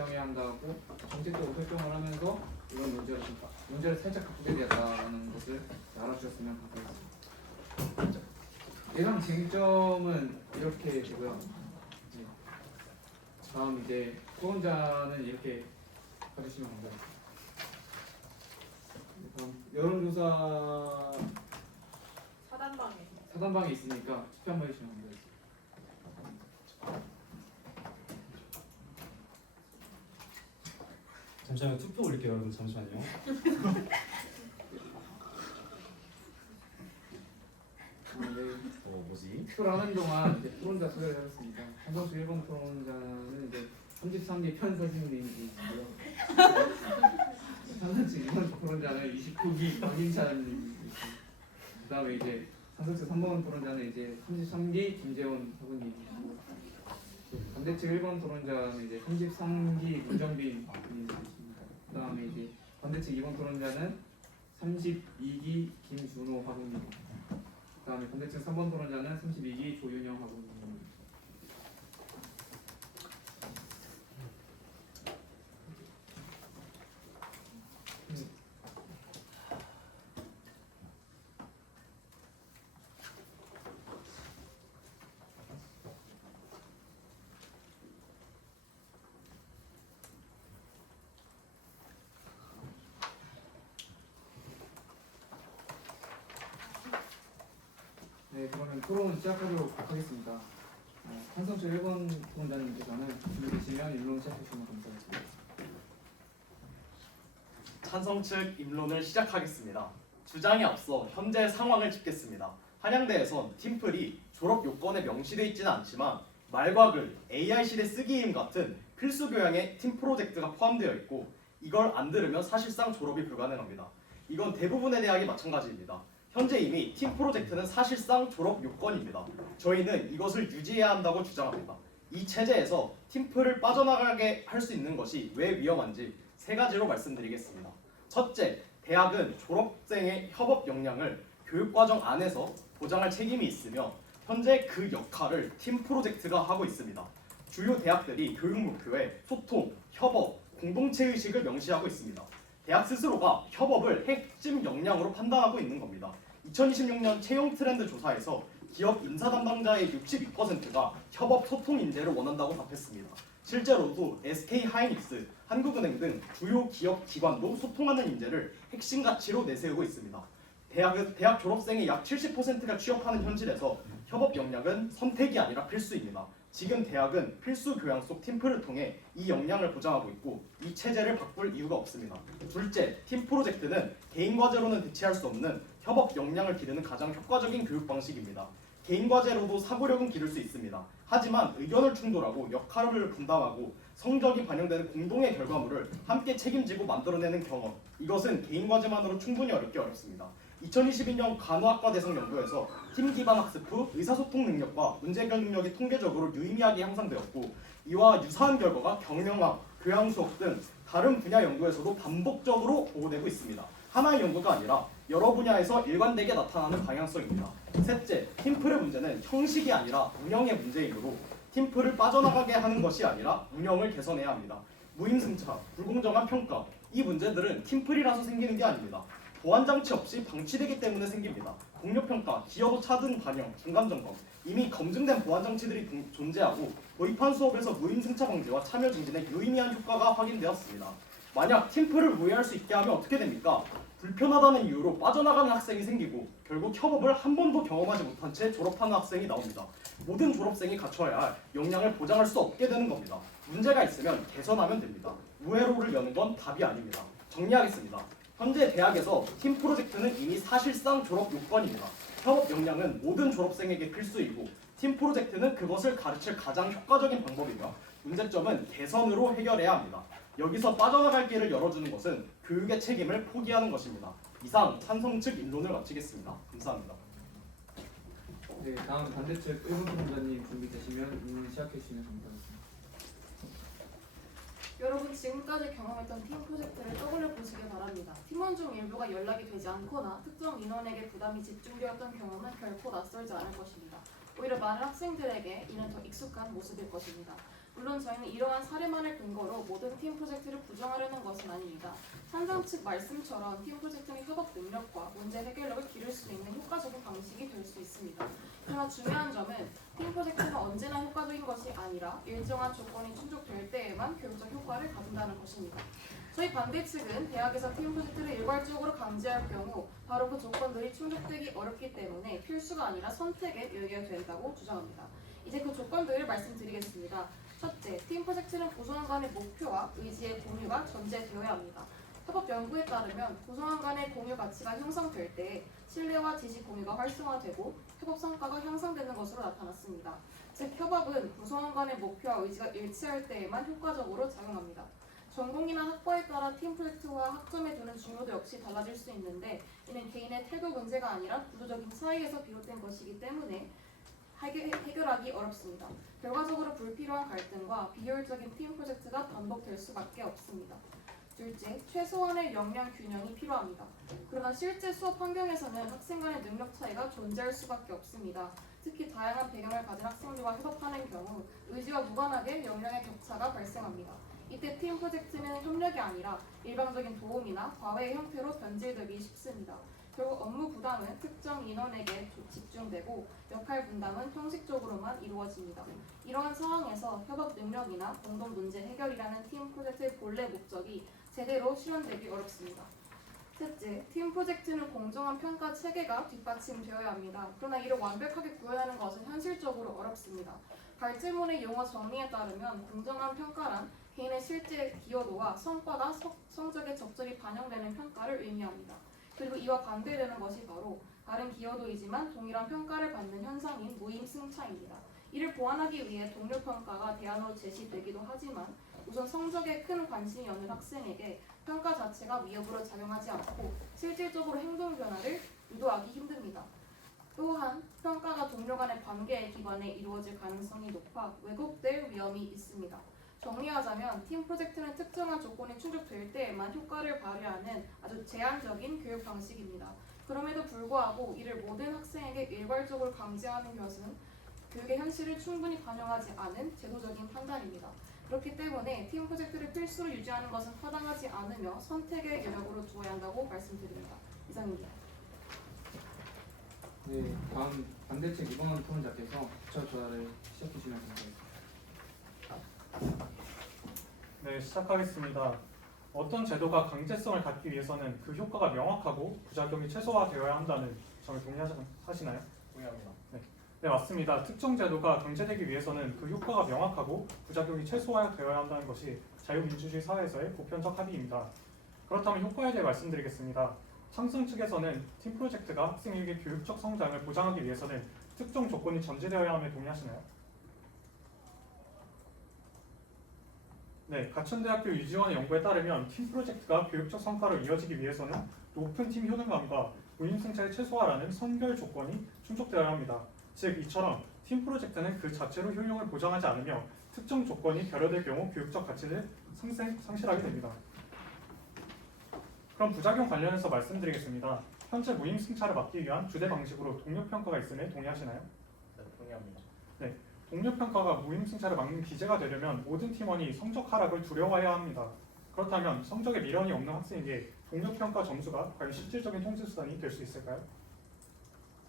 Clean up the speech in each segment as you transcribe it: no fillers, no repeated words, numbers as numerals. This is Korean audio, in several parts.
지정해야 한다고 정책적으로 설정을 하면서 이런 문제를 살짝 바꾸게 되었다는 것을 알아주셨으면 감사하겠습니다. 예상 쟁점은 이렇게 되고요. 다음 이제 토론자는 이렇게 가주시면 감사하겠습니다. 다음 여론조사 4단방에 있으니까 투표 한번 해주시면 감사하겠습니다. 잠시만요. 투표 올릴게요, 여러분. 잠시만요. 뭐지? 투표를 하는 동안 이제 토론자 소개를 하겠습니다. 한성수 1번 토론자는 이제 33기 편서진님이시고요. 한성수 2번 토론자는 29기 박인찬님이시고, 그다음에 이제 한성수 3번 토론자는 이제 33기 김재원 사부님이시고, 반대측 1번 토론자는 이제 33기 문정빈 님이십니다. 그다음에 이제 반대측 2번 토론자는 32기 김준호 하부님. 그다음에 반대측 3번 토론자는 32기 조윤영 하부님. 네, 그러면 토론 시작하도록 하겠습니다. 한성철 1번 토론자님께서는 준비되시면 입론 시작해주시면 감사하겠습니다. 찬성 측 입론을 시작하겠습니다. 주장에 앞서 현재 상황을 짚겠습니다. 한양대에선 팀플이 졸업 요건에 명시되어 있지는 않지만 말과 글, AI 시대 쓰기임 같은 필수 교양에 팀 프로젝트가 포함되어 있고 이걸 안 들으면 사실상 졸업이 불가능합니다. 이건 대부분의 대학이 마찬가지입니다. 현재 이미 팀 프로젝트는 사실상 졸업 요건입니다. 저희는 이것을 유지해야 한다고 주장합니다. 이 체제에서 팀플을 빠져나가게 할 수 있는 것이 왜 위험한지 세 가지로 말씀드리겠습니다. 첫째, 대학은 졸업생의 협업 역량을 교육과정 안에서 보장할 책임이 있으며 현재 그 역할을 팀 프로젝트가 하고 있습니다. 주요 대학들이 교육 목표에 소통, 협업, 공동체의식을 명시하고 있습니다. 대학 스스로가 협업을 핵심 역량으로 판단하고 있는 겁니다. 2026년 채용 트렌드 조사에서 기업 인사 담당자의 62%가 협업 소통 인재를 원한다고 답했습니다. 실제로도 SK 하이닉스, 한국은행 등 주요 기업 기관도 소통하는 인재를 핵심 가치로 내세우고 있습니다. 대학 졸업생의 약 70%가 취업하는 현실에서 협업 역량은 선택이 아니라 필수입니다. 지금 대학은 필수 교양 속 팀플을 통해 이 역량을 보장하고 있고 이 체제를 바꿀 이유가 없습니다. 둘째, 팀 프로젝트는 개인 과제로는 대체할 수 없는 협업 역량을 기르는 가장 효과적인 교육 방식입니다. 개인 과제로도 사고력은 기를 수 있습니다. 하지만 의견을 충돌하고 역할을 분담하고 성적이 반영되는 공동의 결과물을 함께 책임지고 만들어내는 경험, 이것은 개인 과제만으로 충분히 어렵습니다. 2022년 간호학과 대상 연구에서 팀 기반 학습 후 의사소통 능력과 문제해결 능력이 통계적으로 유의미하게 향상되었고 이와 유사한 결과가 경영학, 교양 수업 등 다른 분야 연구에서도 반복적으로 보고되고 있습니다. 하나의 연구가 아니라 여러 분야에서 일관되게 나타나는 방향성입니다. 셋째, 팀플의 문제는 형식이 아니라 운영의 문제이므로 팀플을 빠져나가게 하는 것이 아니라 운영을 개선해야 합니다. 무임승차, 불공정한 평가, 이 문제들은 팀플이라서 생기는 게 아닙니다. 보완장치 없이 방치되기 때문에 생깁니다. 동료평가, 기여도 차등 반영, 중간점검, 이미 검증된 보완장치들이 존재하고 도입한 수업에서 무임승차 방지와 참여 증진에 유의미한 효과가 확인되었습니다. 만약 팀플을 모의할 수 있게 하면 어떻게 됩니까? 불편하다는 이유로 빠져나가는 학생이 생기고 결국 협업을 한 번도 경험하지 못한 채 졸업하는 학생이 나옵니다. 모든 졸업생이 갖춰야 할 역량을 보장할 수 없게 되는 겁니다. 문제가 있으면 개선하면 됩니다. 우회로를 여는 건 답이 아닙니다. 정리하겠습니다. 현재 대학에서 팀 프로젝트는 이미 사실상 졸업 요건입니다. 협업 역량은 모든 졸업생에게 필수이고 팀 프로젝트는 그것을 가르칠 가장 효과적인 방법이며 문제점은 개선으로 해결해야 합니다. 여기서 빠져나갈 길을 열어주는 것은 교육의 책임을 포기하는 것입니다. 이상 찬성 측 입론을 마치겠습니다. 감사합니다. 네, 다음 반대측 1번 토론자님 준비되시면 입론 시작해주시면 감사하겠습니다. 여러분 지금까지 경험했던 팀 프로젝트를 떠올려 보시기 바랍니다. 팀원 중 일부가 연락이 되지 않거나 특정 인원에게 부담이 집중되었던 경험은 결코 낯설지 않을 것입니다. 오히려 많은 학생들에게 이는 더 익숙한 모습일 것입니다. 물론 저희는 이러한 사례만을 근거로 모든 팀 프로젝트를 부정하려는 것은 아닙니다. 찬장 측 말씀처럼 팀 프로젝트는 협업 능력과 문제 해결력을 기를 수 있는 효과적인 방식이 될 수 있습니다. 그러나 중요한 점은 팀 프로젝트는 언제나 효과적인 것이 아니라 일정한 조건이 충족될 때에만 교육적 효과를 가진다는 것입니다. 저희 반대 측은 대학에서 팀 프로젝트를 일괄적으로 강제할 경우 바로 그 조건들이 충족되기 어렵기 때문에 필수가 아니라 선택에 여겨야 된다고 주장합니다. 이제 그 조건들을 말씀드리겠습니다. 첫째, 팀 프로젝트는 구성원 간의 목표와 의지의 공유가 전제되어야 합니다. 협업 연구에 따르면 구성원 간의 공유 가치가 형성될 때 신뢰와 지시 공유가 활성화되고 협업 성과가 향상되는 것으로 나타났습니다. 즉, 협업은 구성원 간의 목표와 의지가 일치할 때에만 효과적으로 작용합니다. 전공이나 학과에 따라 팀 프로젝트와 학점에 두는 중요도 역시 달라질 수 있는데 이는 개인의 태도 문제가 아니라 구조적인 차이에서 비롯된 것이기 때문에 해결하기 어렵습니다. 결과적으로 불필요한 갈등과 비효율적인 팀 프로젝트가 반복될 수밖에 없습니다. 둘째, 최소한의 역량 균형이 필요합니다. 그러나 실제 수업 환경에서는 학생 간의 능력 차이가 존재할 수밖에 없습니다. 특히 다양한 배경을 가진 학생들과 협업하는 경우 의지와 무관하게 역량의 격차가 발생합니다. 이때 팀 프로젝트는 협력이 아니라 일방적인 도움이나 과외의 형태로 변질되기 쉽습니다. 결국 업무 부담은 특정 인원에게 집중되고 역할 분담은 형식적으로만 이루어집니다. 이러한 상황에서 협업 능력이나 공동 문제 해결이라는 팀 프로젝트의 본래 목적이 제대로 실현되기 어렵습니다. 셋째, 팀 프로젝트는 공정한 평가 체계가 뒷받침되어야 합니다. 그러나 이를 완벽하게 구현하는 것은 현실적으로 어렵습니다. 발제문의 용어 정리에 따르면 공정한 평가란 개인의 실제 기여도와 성과가 성적에 적절히 반영되는 평가를 의미합니다. 그리고 이와 반대되는 것이 바로 다른 기여도이지만 동일한 평가를 받는 현상인 무임승차입니다. 이를 보완하기 위해 동료 평가가 대안으로 제시되기도 하지만 우선 성적에 큰 관심이 없는 학생에게 평가 자체가 위협으로 작용하지 않고 실질적으로 행동 변화를 유도하기 힘듭니다. 또한 평가가 동료 간의 관계에 기반해 이루어질 가능성이 높아 왜곡될 위험이 있습니다. 정리하자면 팀 프로젝트는 특정한 조건이 충족될 때에만 효과를 발휘하는 아주 제한적인 교육 방식입니다. 그럼에도 불구하고 이를 모든 학생에게 일괄적으로 강제하는 것은 교육의 현실을 충분히 반영하지 않은 제도적인 판단입니다. 그렇기 때문에 팀 프로젝트를 필수로 유지하는 것은 타당하지 않으며 선택의 영역으로 두어야 한다고 말씀드립니다. 이상입니다. 네, 다음 반대측 이범원 토론자께서 부차 조사를 시작해 주시면 감사하겠습니다. 네, 시작하겠습니다. 어떤 제도가 강제성을 갖기 위해서는 그 효과가 명확하고 부작용이 최소화되어야 한다는 점을 동의하시나요? 동의합니다. 네, 맞습니다. 특정 제도가 강제되기 위해서는 그 효과가 명확하고 부작용이 최소화되어야 한다는 것이 자유민주주의 사회에서의 보편적 합의입니다. 그렇다면 효과에 대해 말씀드리겠습니다. 창승 측에서는 팀 프로젝트가 학생에게 교육적 성장을 보장하기 위해서는 특정 조건이 전제되어야 함에 동의하시나요? 네, 가천대학교 유지원의 연구에 따르면 팀 프로젝트가 교육적 성과로 이어지기 위해서는 높은 팀 효능감과 무임승차의 최소화라는 선결 조건이 충족되어야 합니다. 즉, 이처럼 팀 프로젝트는 그 자체로 효용을 보장하지 않으며 특정 조건이 결여될 경우 교육적 가치를 상실하게 됩니다. 그럼 부작용 관련해서 말씀드리겠습니다. 현재 무임승차를 막기 위한 주대 방식으로 동료평가가 있음에 동의하시나요? 네, 동의합니다. 동료평가가 무임승차를 막는 기제가 되려면 모든 팀원이 성적 하락을 두려워해야 합니다. 그렇다면 성적에 미련이 없는 학생에게 동료평가 점수가 과연 실질적인 통제수단이 될 수 있을까요?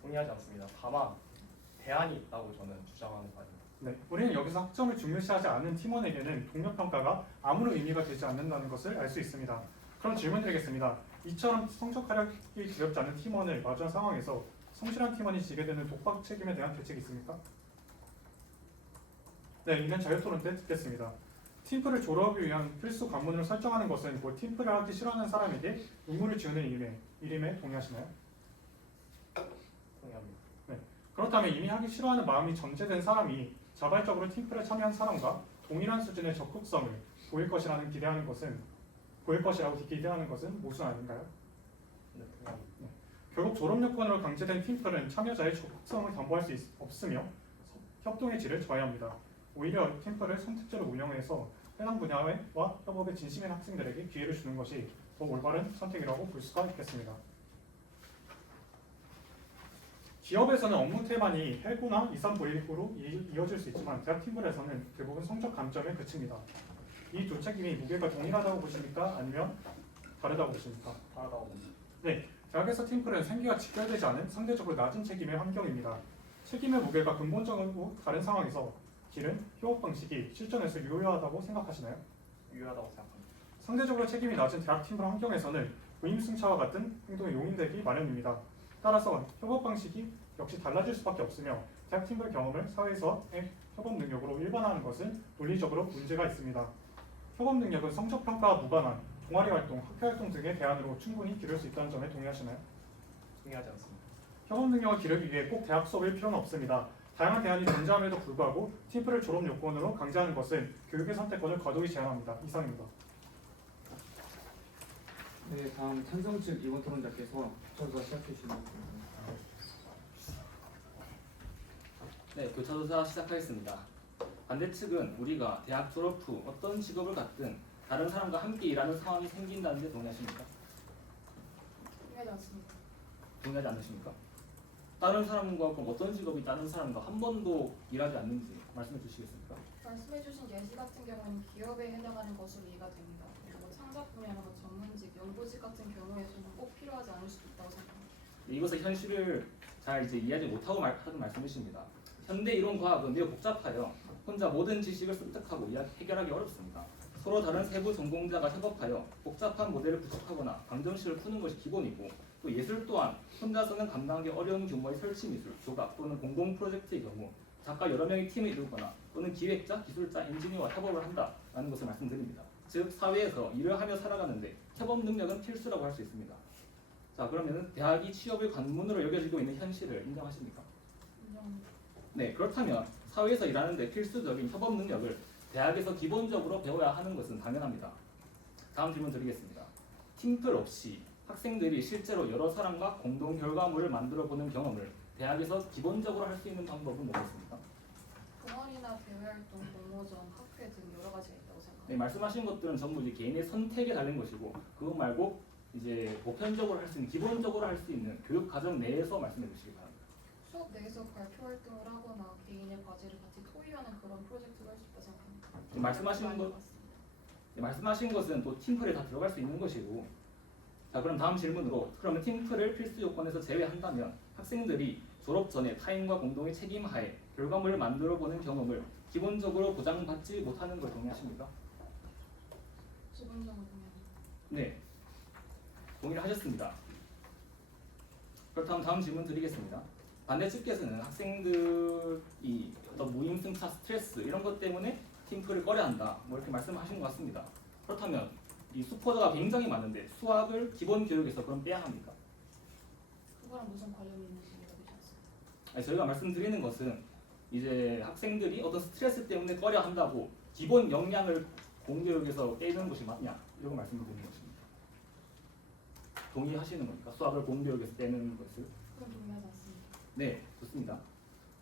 동의하지 않습니다. 다만 대안이 있다고 저는 주장하는 바입니다. 네, 우리는 여기서 학점을 중요시하지 않는 팀원에게는 동료평가가 아무런 의미가 되지 않는다는 것을 알 수 있습니다. 그럼 질문드리겠습니다. 이처럼 성적 하락이 두렵지 않은 팀원을 마주한 상황에서 성실한 팀원이 지게 되는 독박 책임에 대한 대책이 있습니까? 네, 이는 자유토론 때 듣겠습니다. 팀플을 졸업하기 위한 필수 관문을 설정하는 것은 곧 팀플을 하기 싫어하는 사람에게 의무를 지우는 일임에 동의하시나요? 동의합니다. 그렇다면 이미 하기 싫어하는 마음이 전제된 사람이 자발적으로 팀플에 참여한 사람과 동일한 수준의 적극성을 보일 것이라고 기대하는 것은 모순 아닌가요? 네, 동의합니다. 결국 졸업 요건으로 강제된 팀플은 참여자의 적극성을 담보할 수 없으며 협동의 질을 저해합니다. 오히려 팀플을 선택제로 운영해서 해당 분야와 협업에 진심인 학생들에게 기회를 주는 것이 더 올바른 선택이라고 볼 수가 있겠습니다. 기업에서는 업무 태반이 해고나 이산 불이익으로 이어질 수 있지만 대학 팀플에서는 대부분 성적 감점에 그칩니다. 이 두 책임이 무게가 동일하다고 보십니까? 아니면 다르다고 보십니까? 다르다고 봅니다. 네, 대학에서 팀플은 생계가 직결되지 않은 상대적으로 낮은 책임의 환경입니다. 책임의 무게가 근본적으로 다른 상황에서 길은 협업 방식이 실전에서 유효하다고 생각하시나요? 유효하다고 생각합니다. 상대적으로 책임이 낮은 대학 팀플 환경에서는 무임승차와 같은 행동이 용인되기 마련입니다. 따라서 협업 방식이 역시 달라질 수밖에 없으며 대학 팀플 경험을 사회에서의 협업 능력으로 일반화하는 것은 논리적으로 문제가 있습니다. 협업 능력은 성적 평가와 무관한 동아리 활동, 학회 활동 등의 대안으로 충분히 기를 수 있다는 점에 동의하시나요? 동의하지 않습니다. 협업 능력을 기르기 위해 꼭 대학 수업일 필요는 없습니다. 다양한 대안이 존재함에도 불구하고 팀플을 졸업 요건으로 강제하는 것은 교육의 선택권을 과도히 제한합니다. 이상입니다. 네, 다음 찬성 측 이번 토론자께서 저도 시작해 주시면 됩니다. 네, 교차조사 시작하겠습니다. 반대 측은 우리가 대학 졸업 후 어떤 직업을 갖든 다른 사람과 함께 일하는 상황이 생긴다는 데 동의하십니까? 동의하지 않습니다. 동의하지 않으십니까? 다른 사람과 그럼 어떤 직업이 다른 사람과 한 번도 일하지 않는지 말씀해 주시겠습니까? 말씀해주신 예시 같은 경우는 기업에 해당하는 것으로 이해가 됩니다. 그리고 창작 분야나 전문직, 연구직 같은 경우에서는 꼭 필요하지 않을 수도 있다고 생각합니다. 이것의 현실을 잘 이제 이해하지 못하고 하는 말씀이십니다. 현대 이론 과학은 매우 복잡하여 혼자 모든 지식을 습득하고 해결하기 어렵습니다. 서로 다른 세부 전공자가 협업하여 복잡한 모델을 구축하거나 방정식을 푸는 것이 기본이고, 또 예술 또한 혼자서는 감당하기 어려운 규모의 설치 미술, 조각 또는 공동 프로젝트의 경우 작가 여러 명의 팀을 이루거나 또는 기획자, 기술자, 엔지니어와 협업을 한다라는 것을 말씀드립니다. 즉 사회에서 일을 하며 살아가는데 협업 능력은 필수라고 할 수 있습니다. 자, 그러면 대학이 취업의 관문으로 여겨지고 있는 현실을 인정하십니까? 인정합니다. 네, 그렇다면 사회에서 일하는데 필수적인 협업 능력을 대학에서 기본적으로 배워야 하는 것은 당연합니다. 다음 질문 드리겠습니다. 팀플 없이 학생들이 실제로 여러 사람과 공동 결과물을 만들어보는 경험을 대학에서 기본적으로 할 수 있는 방법은 뭐겠습니까? 동아리나 대외활동, 공모전, 학회 등 여러 가지가 있다고 네, 생각합니다. 말씀하신 것들은 전부 이제 개인의 선택에 달린 것이고, 그것 말고 이제 보편적으로 할 수 있는, 기본적으로 할 수 있는 교육 과정 내에서 말씀해 주시기 바랍니다. 수업 내에서 발표 활동을 하거나 개인의 과제를 같이 토의하는 그런 프로젝트를 할 수 있다고 생각합니다. 네, 말씀하시는 많이 것- 해봤습니다. 네, 말씀하신 것은 또 팀플에 다 들어갈 수 있는 것이고, 자 그럼 다음 질문으로, 그러면 팀플을 필수 요건에서 제외한다면 학생들이 졸업 전에 타인과 공동의 책임하에 결과물을 만들어보는 경험을 기본적으로 보장받지 못하는 걸 동의하십니까? 기본적으로 보면 네, 동의를 하셨습니다. 그렇다면 다음 질문 드리겠습니다. 반대 측께서는 학생들이 어떤 무임승차 스트레스 이런 것 때문에 팀플을 꺼려한다, 뭐 이렇게 말씀하신 것 같습니다. 그렇다면 이 수포자가 굉장히 많은데 수학을 기본 교육에서 그럼 빼야 합니까? 그거랑 무슨 관련이 있는지 이해되지 않습니다. 아니, 저희가 말씀드리는 것은 이제 학생들이 어떤 스트레스 때문에 꺼려한다고 기본 역량을 공교육에서 빼는 것이 맞냐, 이런 말씀을 드리는 것입니다. 동의하시는 겁니까? 수학을 공교육에서 빼는 것을? 그건 동의하지 않습니다. 네, 좋습니다.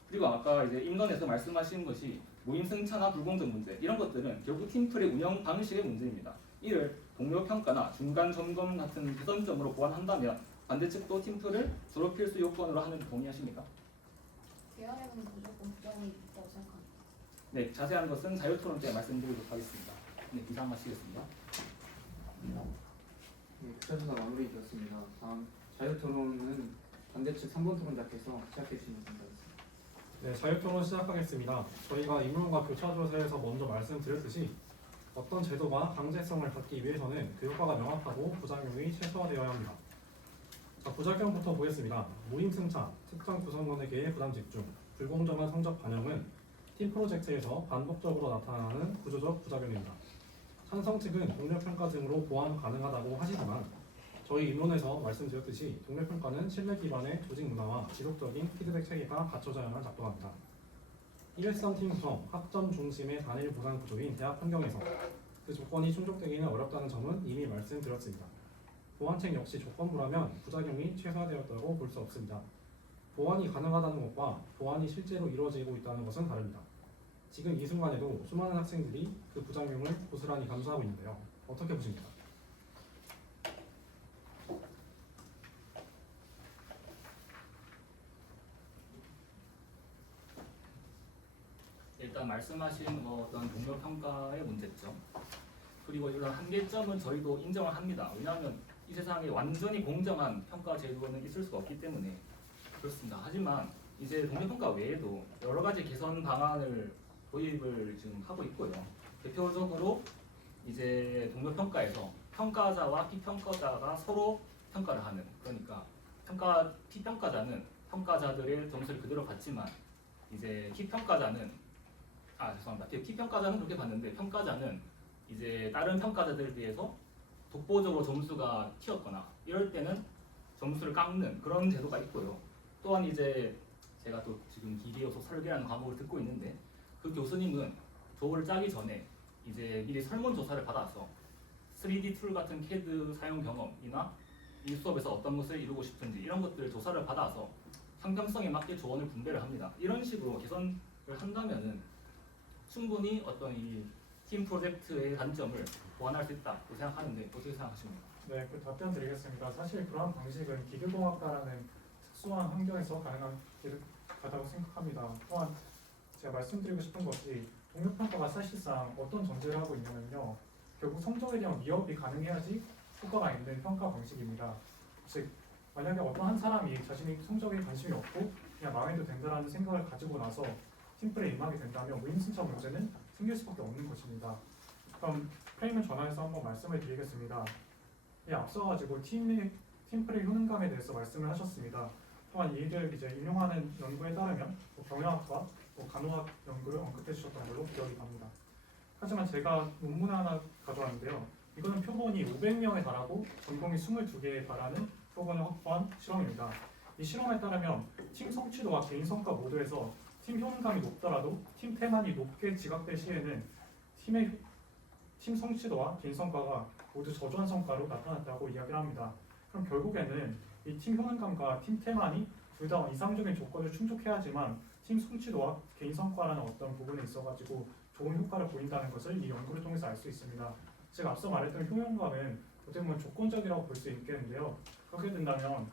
그리고 아까 이제 인론에서 말씀하신 것이 무임승차나 불공정 문제, 이런 것들은 결국 팀플의 운영 방식의 문제입니다. 이를 동료 평가나 중간 점검 같은 개선점으로 보완한다면 반대측도 팀플을 졸업 필수 요건으로 하는 데 동의하십니까? 대안에는 무조건 부담이 있다고 생각합니다. 네, 자세한 것은 자유토론 때 말씀드리도록 하겠습니다. 네, 이상 마치겠습니다. 네, 교차조사 마무리되었습니다. 다음 자유토론은 반대측 3번 토론자께서 시작해 주시면 감사하겠습니다. 네, 자유토론 시작하겠습니다. 저희가 인문과 교차조사에서 먼저 말씀드렸듯이 어떤 제도가 강제성을 갖기 위해서는 그 효과가 명확하고 부작용이 최소화되어야 합니다. 자, 부작용부터 보겠습니다. 무임승차, 특정 구성원에게의 부담 집중, 불공정한 성적 반영은 팀 프로젝트에서 반복적으로 나타나는 구조적 부작용입니다. 찬성 측은 동료평가 등으로 보완 가능하다고 하시지만 저희 인론에서 말씀드렸듯이 동료평가는 신뢰 기반의 조직 문화와 지속적인 피드백 체계가 갖춰져야만 작동합니다. 일회성 팀 구성, 학점 중심의 단일 보상 구조인 대학 환경에서 그 조건이 충족되기는 어렵다는 점은 이미 말씀드렸습니다. 보완책 역시 조건부라면 부작용이 최소화되었다고 볼 수 없습니다. 보완이 가능하다는 것과 보완이 실제로 이루어지고 있다는 것은 다릅니다. 지금 이 순간에도 수많은 학생들이 그 부작용을 고스란히 감수하고 있는데요. 어떻게 보십니까? 일단 말씀하신 어떤 동료 평가의 문제점 그리고 이런 한계점은 저희도 인정을 합니다. 왜냐하면 이 세상에 완전히 공정한 평가 제도는 있을 수가 없기 때문에 그렇습니다. 하지만 이제 동료 평가 외에도 여러 가지 개선 방안을 도입을 지금 하고 있고요. 대표적으로 이제 동료 평가에서 평가자와 피평가자가 서로 평가를 하는 그러니까 피평가자는 평가자들의 점수를 그대로 받지만 이제 피평가자는 피평가자는 그렇게 받는데 평가자는 이제 다른 평가자들에 비해서 독보적으로 점수가 튀었거나 이럴 때는 점수를 깎는 그런 제도가 있고요. 또한 이제 제가 또 지금 기계요소 설계라는 과목을 듣고 있는데 그 교수님은 조를 짜기 전에 이제 미리 설문조사를 받아서 3D 툴 같은 CAD 사용 경험이나 이 수업에서 어떤 것을 이루고 싶은지 이런 것들을 조사를 받아서 형평성에 맞게 조언을 분배를 합니다. 이런 식으로 개선을 한다면은 충분히 어떤 이 팀 프로젝트의 단점을 보완할 수 있다고 생각하는데 어떻게 생각하십니까? 네, 그 답변 드리겠습니다. 사실 그러한 방식은 기계공학과라는 특수한 환경에서 가능하다고 생각합니다. 또한 제가 말씀드리고 싶은 것이 동료평가가 사실상 어떤 전제를 하고 있냐면요. 결국 성적에 대한 위협이 가능해야지 효과가 있는 평가 방식입니다. 즉 만약에 어떤 한 사람이 자신이 성적에 관심이 없고 그냥 망해도 된다라는 생각을 가지고 나서 팀플에 임하게 된다면 무임승차 문제는 생길 수밖에 없는 것입니다. 그럼 프레임을 전환해서 한번 말씀을 드리겠습니다. 앞서 가지고 팀플의 효능감에 대해서 말씀을 하셨습니다. 또한 이들 이제 인용하는 연구에 따르면 경영학과, 간호학 연구를 언급해 주셨던 걸로 기억이 납니다. 하지만 제가 논문 하나 가져왔는데요. 이거는 표본이 500명에 달하고 전공이 22개에 달하는 표본을 확보한 실험입니다. 이 실험에 따르면 팀 성취도와 개인 성과 모두에서 팀 효능감이 높더라도 팀 태만이 높게 지각될 시에는 팀 성취도와 개인 성과가 모두 저조한 성과로 나타났다고 이야기를 합니다. 그럼 결국에는 이 팀 효능감과 팀 태만이 둘 다 이상적인 조건을 충족해야지만 팀 성취도와 개인 성과라는 어떤 부분에 있어가지고 좋은 효과를 보인다는 것을 이 연구를 통해서 알 수 있습니다. 즉 앞서 말했던 효능감은 어떻게 보면 조건적이라고 볼 수 있겠는데요. 그렇게 된다면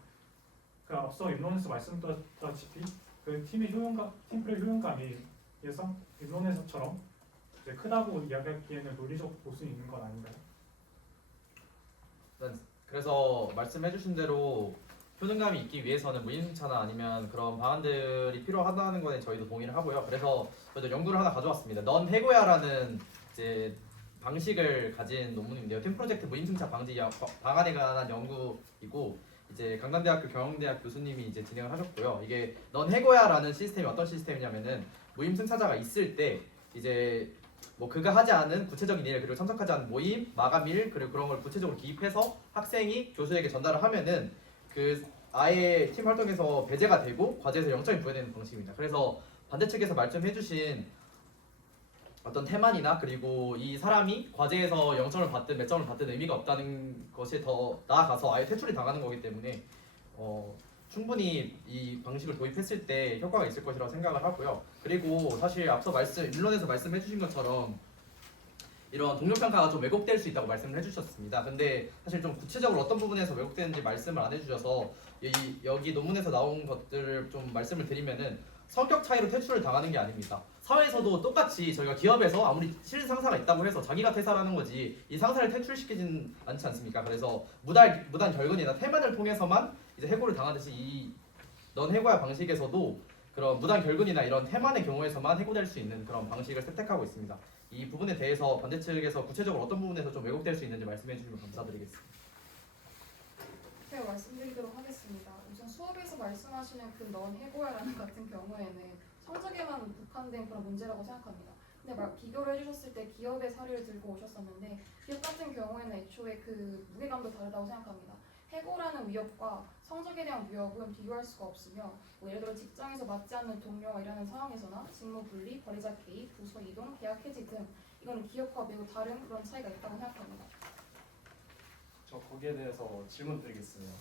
그 앞서 입론에서 말씀드렸다시피 그 팀플의 효용감이 예상 입론에서처럼 크다고 이야기하기에는 논리적 보수는 있는 건 아닌가요? 그래서 말씀해주신 대로 효능감이 있기 위해서는 무임승차나 아니면 그런 방안들이 필요하다는 거에 저희도 동의를 하고요. 그래서 저희도 연구를 하나 가져왔습니다. 넌 해고야라는 이제 방식을 가진 논문인데요. 팀 프로젝트 무임승차 방지 방안에 관한 연구이고 이제 강남대학교 경영대학 교수님이 이제 진행을 하셨고요. 이게 넌 해고야라는 시스템이 어떤 시스템이냐면은 무임승차자가 있을 때 이제 뭐 그가 하지 않은 구체적인 일 그리고 참석하지 않은 모임, 마감일 그리고 그런 걸 구체적으로 기입해서 학생이 교수에게 전달을 하면은 그 아예 팀 활동에서 배제가 되고 과제에서 0점이 부여되는 방식입니다. 그래서 반대측에서 말씀해주신 어떤 태만이나 그리고 이 사람이 과제에서 0점을 받든 몇 점을 받든 의미가 없다는 것이 더 나아가서 아예 퇴출이 당하는 거기 때문에 충분히 이 방식을 도입했을 때 효과가 있을 것이라고 생각을 하고요. 그리고 사실 앞서 일론에서 말씀해 주신 것처럼 이런 동료평가가 좀 왜곡될 수 있다고 말씀을 해주셨습니다. 근데 사실 좀 구체적으로 어떤 부분에서 왜곡되는지 말씀을 안 해주셔서 여기 논문에서 나온 것들을 좀 말씀을 드리면은 성격 차이로 퇴출을 당하는 게 아닙니다. 사회에서도 똑같이 저희가 기업에서 아무리 실은 상사가 있다고 해서 자기가 퇴사라는 거지 이 상사를 퇴출시키진 않지 않습니까? 그래서 무단 결근이나 태만을 통해서만 이제 해고를 당하듯이 이 넌 해고야 방식에서도 그런 무단 결근이나 이런 태만의 경우에서만 해고될 수 있는 그런 방식을 채택하고 있습니다. 이 부분에 대해서 반대측에서 구체적으로 어떤 부분에서 좀 왜곡될 수 있는지 말씀해 주시면 감사드리겠습니다. 제가 말씀드리도록 하겠습니다. 우선 수업에서 말씀하시는 그 넌 해고야라는 같은 경우에는 성적에만 국한된 그런 문제라고 생각합니다. 근데 비교를 해주셨을 때 기업의 사례를 들고 오셨었는데 기업 같은 경우에는 애초에 그 무게감도 다르다고 생각합니다. 해고라는 위협과 성적에 대한 위협은 비교할 수가 없으며 예를 들어 직장에서 맞지 않는 동료와 일하는 상황에서나 직무 분리, 버리자 개입, 부서 이동, 계약 해지 등 이거는 기업과 매우 다른 그런 차이가 있다고 생각합니다. 저 거기에 대해서 질문 드리겠습니다.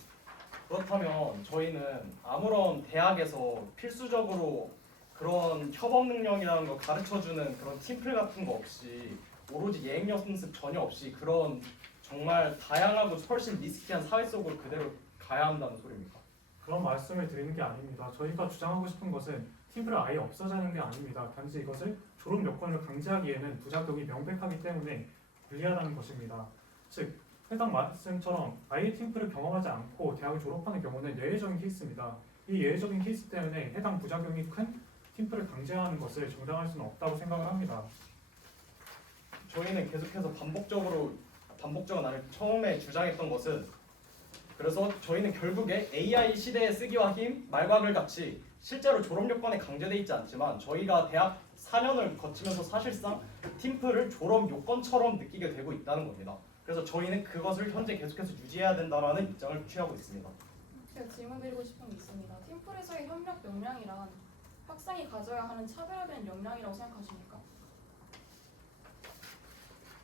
그렇다면 저희는 아무런 대학에서 필수적으로 그런 협업 능력이라는 거 가르쳐주는 그런 팀플 같은 거 없이 오로지 예행 연습 전혀 없이 그런 정말 다양하고 훨씬 리스키한 사회 속으로 그대로 가야 한다는 소리입니까? 그런 말씀을 드리는 게 아닙니다. 저희가 주장하고 싶은 것은 팀플을 아예 없애자는 게 아닙니다. 단지 이것을 졸업 요건을 강제하기에는 부작용이 명백하기 때문에 불리하다는 것입니다. 즉 해당 말씀처럼 아예 팀플을 경험하지 않고 대학을 졸업하는 경우는 예외적인 케이스입니다. 이 예외적인 케이스 때문에 해당 부작용이 큰 팀플을 강제하는 것을 정당할 수는 없다고 생각을 합니다. 저희는 계속해서 반복적으로 아니고 처음에 주장했던 것은 그래서 저희는 결국에 AI 시대의 쓰기와 힘, 말과 글 같이 실제로 졸업 요건에 강제돼 있지 않지만 저희가 대학 4년을 거치면서 사실상 팀플을 졸업 요건처럼 느끼게 되고 있다는 겁니다. 그래서 저희는 그것을 현재 계속해서 유지해야 된다는 입장을 취하고 있습니다. 제가 질문드리고 싶은 게 있습니다. 팀플에서의 협력 역량이란 학생이 가져야 하는 차별화된 역량이라고 생각하십니까?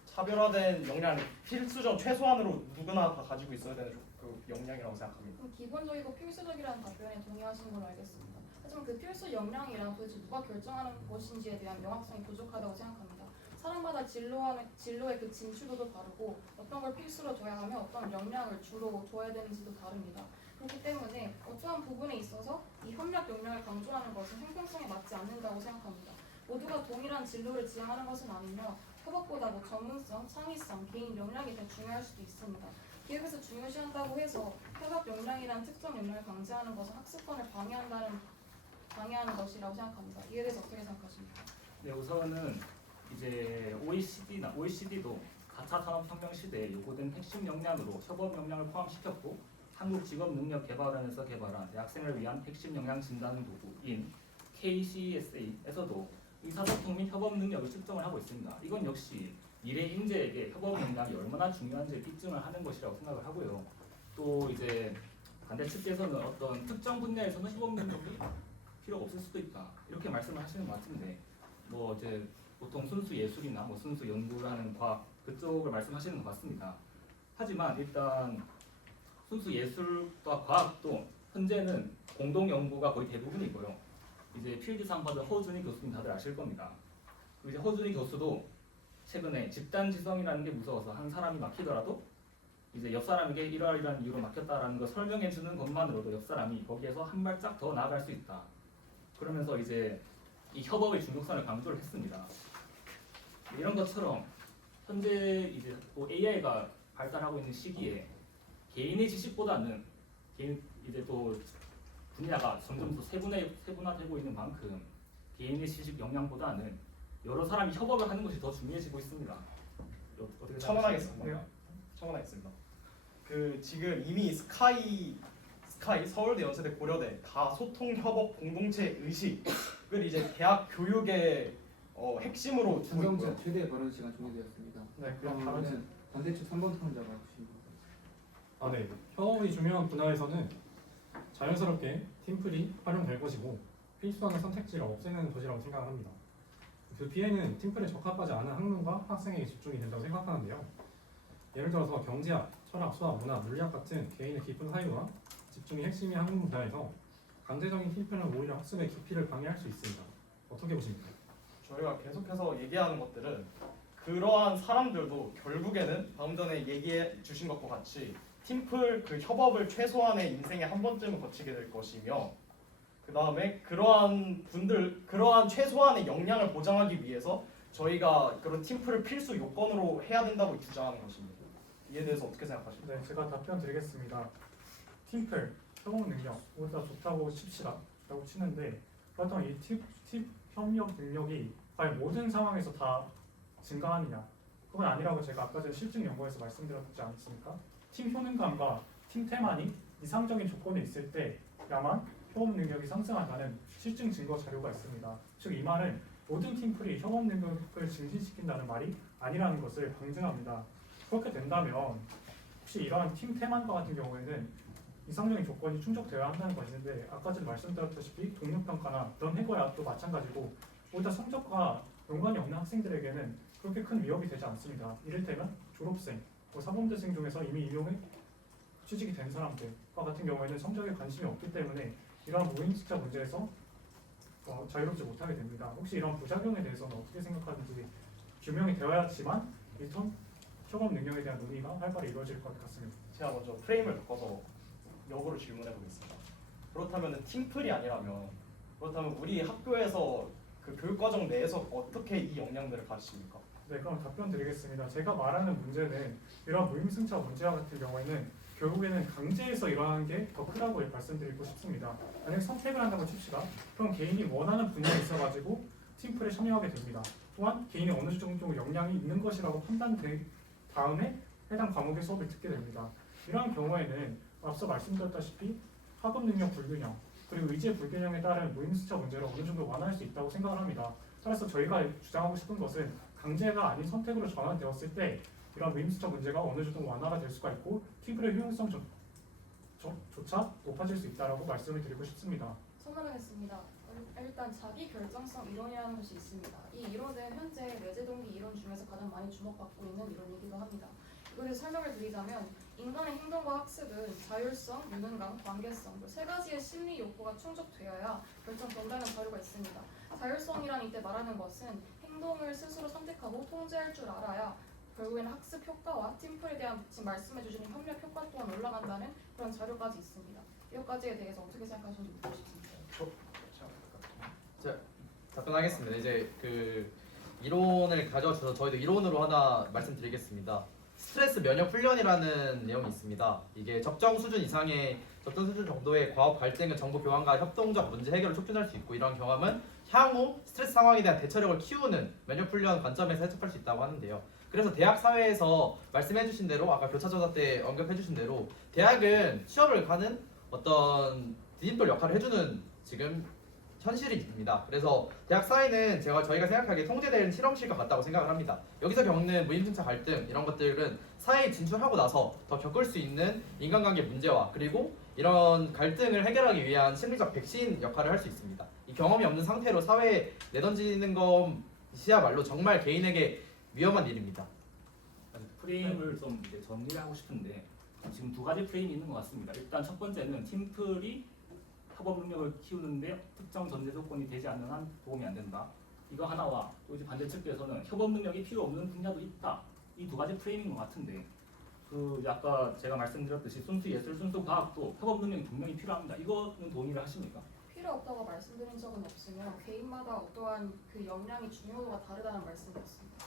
차별화된 역량은 필수적 최소한으로 누구나 다 가지고 있어야 되는 그 역량이라고 생각합니다. 그럼 기본적이고 필수적이라는 답변에 동의하시는 걸로 알겠습니다. 하지만 그 필수 역량이란 도대체 누가 결정하는 것인지에 대한 명확성이 부족하다고 생각합니다. 사람마다 진로의 그 진출도도 다르고 어떤 걸 필수로 둬야 하며 어떤 역량을 주로 둬야 되는지도 다릅니다. 그렇기 때문에 어떠한 부분에 있어서 이 협력 역량을 강조하는 것은 형평성에 맞지 않는다고 생각합니다. 모두가 동일한 진로를 지향하는 것은 아니며 협업보다 전문성, 창의성, 개인 역량이 더 중요할 수도 있습니다. 기업에서 중요시한다고 해서 협업 역량이란 특정 역량을 강제하는 것은 학습권을 방해하는 것이라고 생각합니다. 이에 대해서 어떻게 생각하십니까? 네, 우선은 이제 OECD도 4차 산업혁명 시대에 요구된 핵심 역량으로 협업 역량을 포함시켰고 한국직업능력개발원에서 개발한 대학생을 위한 핵심 역량 진단 도구인 KCSA에서도 의사소통 및 협업 능력을 측정을 하고 있습니다. 이건 역시 미래 인재에게 협업 역량이 얼마나 중요한지를 입증을 하는 것이라고 생각을 하고요. 또 이제 반대 측에서는 어떤 특정 분야에서는 협업 능력이 필요가 없을 수도 있다 이렇게 말씀을 하시는 것 같은데 뭐 이제 보통 순수 예술이나 뭐 순수 연구라는 과학 그쪽을 말씀하시는 것 같습니다. 하지만 일단 순수 예술과 과학도 현재는 공동 연구가 거의 대부분이고요. 이제 필드상 받은 허준희 교수님 다들 아실 겁니다. 그리고 이제 허준희 교수도 최근에 집단 지성이라는 게 무서워서 한 사람이 막히더라도 이제 옆 사람에게 이러이러한 이유로 막혔다라는 걸 설명해 주는 것만으로도 옆 사람이 거기에서 한 발짝 더 나아갈 수 있다. 그러면서 이제 이 협업의 중요성을 강조를 했습니다. 이런 것처럼 현재 이제 또 AI가 발달하고 있는 시기에 개인의 지식보다는 이제 또 분야가 점점 더 세분화되고 있는 만큼 개인의 지식 역량보다는 여러 사람이 협업을 하는 것이 더 중요해지고 있습니다. 어떻게 첨언하겠습니다. 그 지금 이미 스카이 서울대, 연세대, 고려대 다 소통, 협업, 공동체 의식을 이제 대학 교육의 핵심으로 두고 있고요. 장성재 최대 발언 시간 종료되었습니다. 네, 그럼 그러면 반대측 3번 토론자가 주신 것 네. 협업이 중요한 분야에서는 자연스럽게 팀플이 활용될 것이고 필수하는 선택지를 없애는 것이라고 생각합니다. 그 뒤에는 팀플에 적합하지 않은 학문과 학생에게 집중이 된다고 생각하는데요. 예를 들어서 경제학, 철학, 수학, 문화, 물리학 같은 개인의 깊은 사유와 집중이 핵심인 학문 분야에서 강제적인 팀플은 오히려 학습의 깊이를 방해할 수 있습니다. 어떻게 보십니까? 저희가 계속해서 얘기하는 것들은 그러한 사람들도 결국에는 방금 전에 얘기해 주신 것과 같이 팀플 그 협업을 최소한의 인생에 한 번쯤은 거치게 될 것이며 그 다음에 그러한 최소한의 역량을 보장하기 위해서 저희가 그런 팀플을 필수 요건으로 해야 된다고 주장하는 것입니다. 이에 대해서 어떻게 생각하십니까? 네, 제가 답변 드리겠습니다. 팀플, 협업 능력 모두 다 좋다고 칩시다. 라고 치는데 그렇다면 이 팀 협력 능력이 과연 모든 상황에서 다 증가하느냐? 그건 아니라고 제가 아까 전에 실증 연구에서 말씀드렸지 않습니까? 팀 효능감과 팀 태만이 이상적인 조건에 있을 때야만 협업 능력이 상승한다는 실증 증거 자료가 있습니다. 즉 이 말은 모든 팀플이 협업 능력을 증진시킨다는 말이 아니라는 것을 방증합니다. 그렇게 된다면 혹시 이러한 팀 태만과 같은 경우에는 이상적인 조건이 충족되어야 한다는 것인데 아까 전에 말씀드렸다시피 동료평가나 넌 해고야도 마찬가지고 모두 다 성적과 연관이 없는 학생들에게는 그렇게 큰 위협이 되지 않습니다. 이를테면 졸업생, 사범대생 중에서 이미 임용에 취직이 된 사람들과 같은 경우에는 성적에 관심이 없기 때문에 이러한 무임승차 문제에서 자유롭지 못하게 됩니다. 혹시 이런 부작용에 대해서는 어떻게 생각하는지 규명이 되어야지만 이 협업 능력에 대한 논의가 활발히 이루어질 것 같습니다. 제가 먼저 프레임을 바꿔서 역으로 질문해 보겠습니다. 그렇다면 팀플이 아니라면 우리 학교에서 그 교육 과정 내에서 어떻게 이 역량들을 가르칩니까? 네, 그럼 답변 드리겠습니다. 제가 말하는 문제는 이런 무임승차 문제와 같은 경우에는 결국에는 강제해서 일어나는 게 더 크다고 말씀드리고 싶습니다. 만약 선택을 한다고 칩시다. 그럼 개인이 원하는 분야에 있어가지고 팀플에 참여하게 됩니다. 또한 개인이 어느 정도 역량이 있는 것이라고 판단된 다음에 해당 과목의 수업을 듣게 됩니다. 이러한 경우에는 앞서 말씀드렸다시피 학업 능력 불균형 그리고 의제 불균형에 따른 무임승차 문제를 어느 정도 완화할 수 있다고 생각을 합니다. 따라서 저희가 주장하고 싶은 것은 강제가 아닌 선택으로 전환되었을 때 이런 무임승차 문제가 어느 정도 완화가 될 수가 있고 팀플의 효용성 조차 높아질 수 있다라고 말씀을 드리고 싶습니다. 설명하겠습니다. 일단 자기 결정성 이론이라는 것이 있습니다. 이 이론은 현재 내재 동기 이론 중에서 가장 많이 주목받고 있는 이론이기도 합니다. 이것을 설명을 드리자면 인간의 행동과 학습은 자율성, 유능감, 관계성 세 가지의 심리 욕구가 충족되어야 결정된다는 자료가 있습니다. 자율성이란 이때 말하는 것은 행동을 스스로 선택하고 통제할 줄 알아야 결국에는 학습 효과와 팀플에 대한 지금 말씀해주신 협력 효과 또한 올라간다는 그런 자료까지 있습니다. 이것까지에 대해서 어떻게 생각하시는지 묻고 싶습니다. 답변하겠습니다. 이제 그 이론을 가져와서 저희도 이론으로 하나 말씀드리겠습니다. 스트레스 면역 훈련이라는 내용이 있습니다. 이게 적정 수준 정도의 과업 갈등은 정보 교환과 협동적 문제 해결을 촉진할 수 있고 이런 경험은 향후 스트레스 상황에 대한 대처력을 키우는 면역 훈련 관점에서 해석할 수 있다고 하는데요. 그래서 대학 사회에서 말씀해주신 대로 아까 교차조사 때 언급해주신 대로 대학은 취업을 가는 어떤 디딤돌 역할을 해주는 지금 현실입니다. 그래서 대학 사회는 저희가 생각하기에 통제되는 실험실과 같다고 생각을 합니다. 여기서 겪는 무임승차 갈등 이런 것들은 사회에 진출하고 나서 더 겪을 수 있는 인간관계 문제와 그리고 이런 갈등을 해결하기 위한 심리적 백신 역할을 할 수 있습니다. 이 경험이 없는 상태로 사회에 내던지는 것이야말로 정말 개인에게 위험한 일입니다. 프레임을 좀 이제 정리를 하고 싶은데 지금 두 가지 프레임이 있는 것 같습니다. 일단 첫 번째는 팀플이 협업 능력을 키우는데 특정 전제 조건이 되지 않는 한 도움이 안 된다. 이거 하나와 또 이제 반대측에서는 협업 능력이 필요 없는 분야도 있다. 이 두 가지 프레임인 것 같은데 그 이제 아까 제가 말씀드렸듯이 순수 예술, 순수 과학도 협업 능력이 분명히 필요합니다. 이거는 동의를 하십니까? 필요 없다고 말씀드린 적은 없으며 개인마다 어떠한 그 역량이 중요도가 다르다는 말씀이었습니다.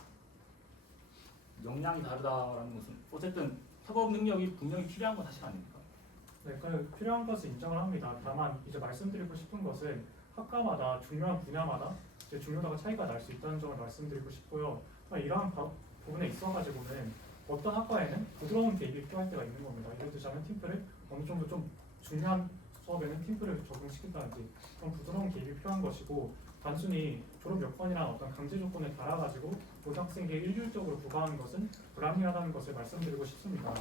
역량이 다르다라는 것은 어쨌든 협업 능력이 분명히 필요한 건 사실 아닙니까? 네, 그 필요한 것을 인정을 합니다. 다만 이제 말씀드리고 싶은 것은 학과마다 중요한 분야마다 이제 중요도가 차이가 날 수 있다는 점을 말씀드리고 싶고요. 이러한 부분에 있어가지고는 어떤 학과에는 부드러운 개입이 필요할 때가 있는 겁니다. 예를 들자면 팀플을 어느 정도 좀 중요한 수업에는 팀플을 적용시킨다든지 그런 부드러운 개입이 필요한 것이고 단순히 졸업 여건이나 어떤 강제 조건에 달아가지고 모든 학생에게 일률적으로 부과하는 것은 불합리하다는 것을 말씀드리고 싶습니다.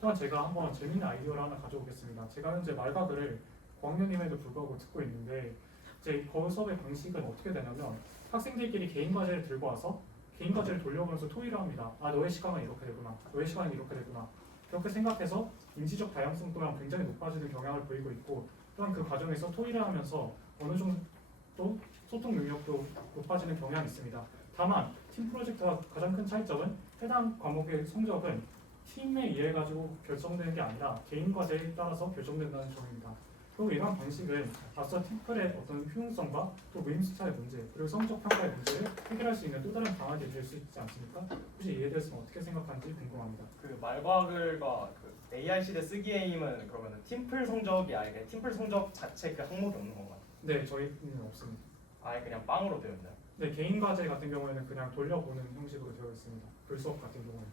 또한 제가 한번 재미있는 아이디어를 하나 가져오겠습니다. 제가 현재 말과 글을 고학년임에도 불구하고 듣고 있는데 이제 그 수업의 방식은 어떻게 되냐면 학생들끼리 개인 과제를 들고 와서 개인 과제를 돌려보면서 토의를 합니다. 아 너의 시간은 이렇게 되구나. 너의 시간은 이렇게 되구나. 그렇게 생각해서 인지적 다양성 또한 굉장히 높아지는 경향을 보이고 있고 또한 그 과정에서 토의를 하면서 어느 정도 소통 능력도 높아지는 경향이 있습니다. 다만 팀 프로젝트와 가장 큰 차이점은 해당 과목의 성적은 팀에 의해 가지고 결정되는 게 아니라 개인 과제에 따라서 결정된다는 점입니다. 그리고 이러한 방식은 앞서 팀플의 어떤 효용성과 또 무임승차의 문제 그리고 성적 평가의 문제를 해결할 수 있는 또 다른 방안이 될 수 있지 않습니까? 혹시 이에 대해서는 어떻게 생각하는지 궁금합니다. 그 말과 글과 그 AI 시대 쓰기의 힘은 그러면 팀플 성적이 아니라 팀플 성적 자체 그 항목이 없는 건가요? 네, 저희는 없습니다. 아예 그냥 빵으로 되어 있나요? 네, 개인 과제 같은 경우에는 그냥 돌려보는 형식으로 되어 있습니다. 불수업 같은 경우는.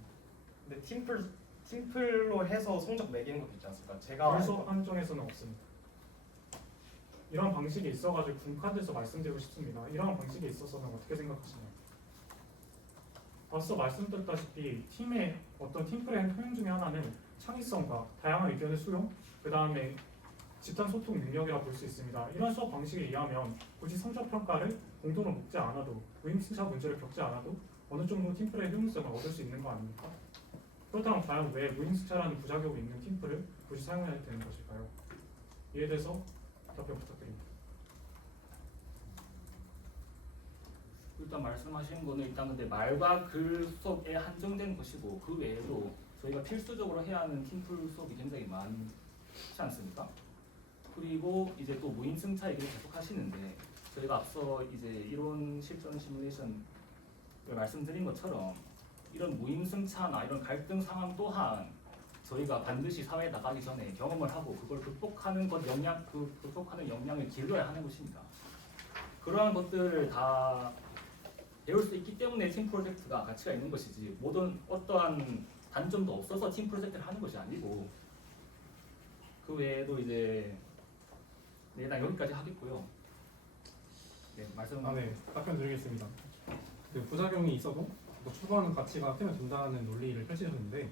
근데 팀플로 해서 성적 매기는 것도 있지 않습니까? 제가 불수업 한정에서는 없습니다. 이런 방식이 있어가지고 분칸돼서 말씀드리고 싶습니다. 이런 방식에 있어서는 어떻게 생각하시나요? 앞서 말씀드렸다시피 팀의 어떤 팀플의 효용 중에 하나는 창의성과 다양한 의견의 수용, 그 다음에 집단 소통 능력이라 볼 수 있습니다. 이런 수업 방식에 의하면 굳이 성적 평가를 공동으로 묶지 않아도 무임승차 문제를 겪지 않아도 어느 정도 팀플의 효용성을 얻을 수 있는 거 아닙니까? 그렇다면 과연 왜 무임승차라는 부작용이 있는 팀플을 굳이 사용해야 되는 것일까요? 이에 대해서 답변 부탁드립니다. 일단 말씀하신 거는 일단 근데 말과 글 수업에 한정된 것이고 그 외에도 저희가 필수적으로 해야 하는 팀플 수업이 굉장히 많지 않습니까? 그리고 이제 또 무임승차 얘기를 계속 하시는데 저희가 앞서 이제 이론 실전 시뮬레이션을 말씀드린 것처럼 이런 무임승차나 이런 갈등 상황 또한 저희가 반드시 사회에 나가기 전에 경험을 하고 그걸 극복하는 극복하는 역량을 길러야 하는 것입니다. 그러한 것들을 다 배울 수 있기 때문에 팀 프로젝트가 가치가 있는 것이지 모든 어떠한 단점도 없어서 팀 프로젝트를 하는 것이 아니고 그 외에도 이제 일단 여기까지 하겠고요. 네, 말씀. 네, 답변 드리겠습니다. 그 부작용이 있어도 뭐 추구하는 가치가 크면 된다는 논리를 펼치셨는데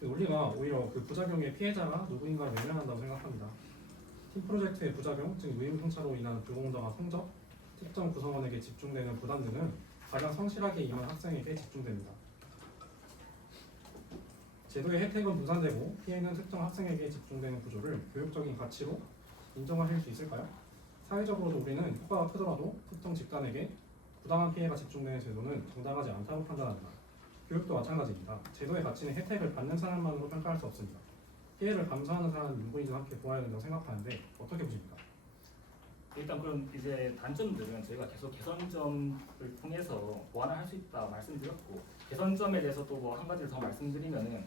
그 논리가 오히려 그 부작용의 피해자가 누구인가를 외면한다고 생각합니다. 팀 프로젝트의 부작용, 즉 무임승차로 인한 불공정한 성적, 특정 구성원에게 집중되는 부담 등은 가장 성실하게 임한 학생에게 집중됩니다. 제도의 혜택은 분산되고 피해는 특정 학생에게 집중되는 구조를 교육적인 가치로 인정하실 수 있을까요? 사회적으로도 우리는 효과가 크더라도 특정 집단에게 부당한 피해가 집중되는 제도는 정당하지 않다고 판단합니다. 교육도 마찬가지입니다. 제도의 가치는 혜택을 받는 사람만으로 평가할 수 없습니다. 피해를 감수하는 사람은 누구이든 함께 보아야 된다고 생각하는데 어떻게 보십니까? 일단 그럼 이제 단점들은 저희가 계속 개선점을 통해서 보완을 할 수 있다 말씀드렸고 개선점에 대해서 또 뭐 한 가지를 더 말씀드리면은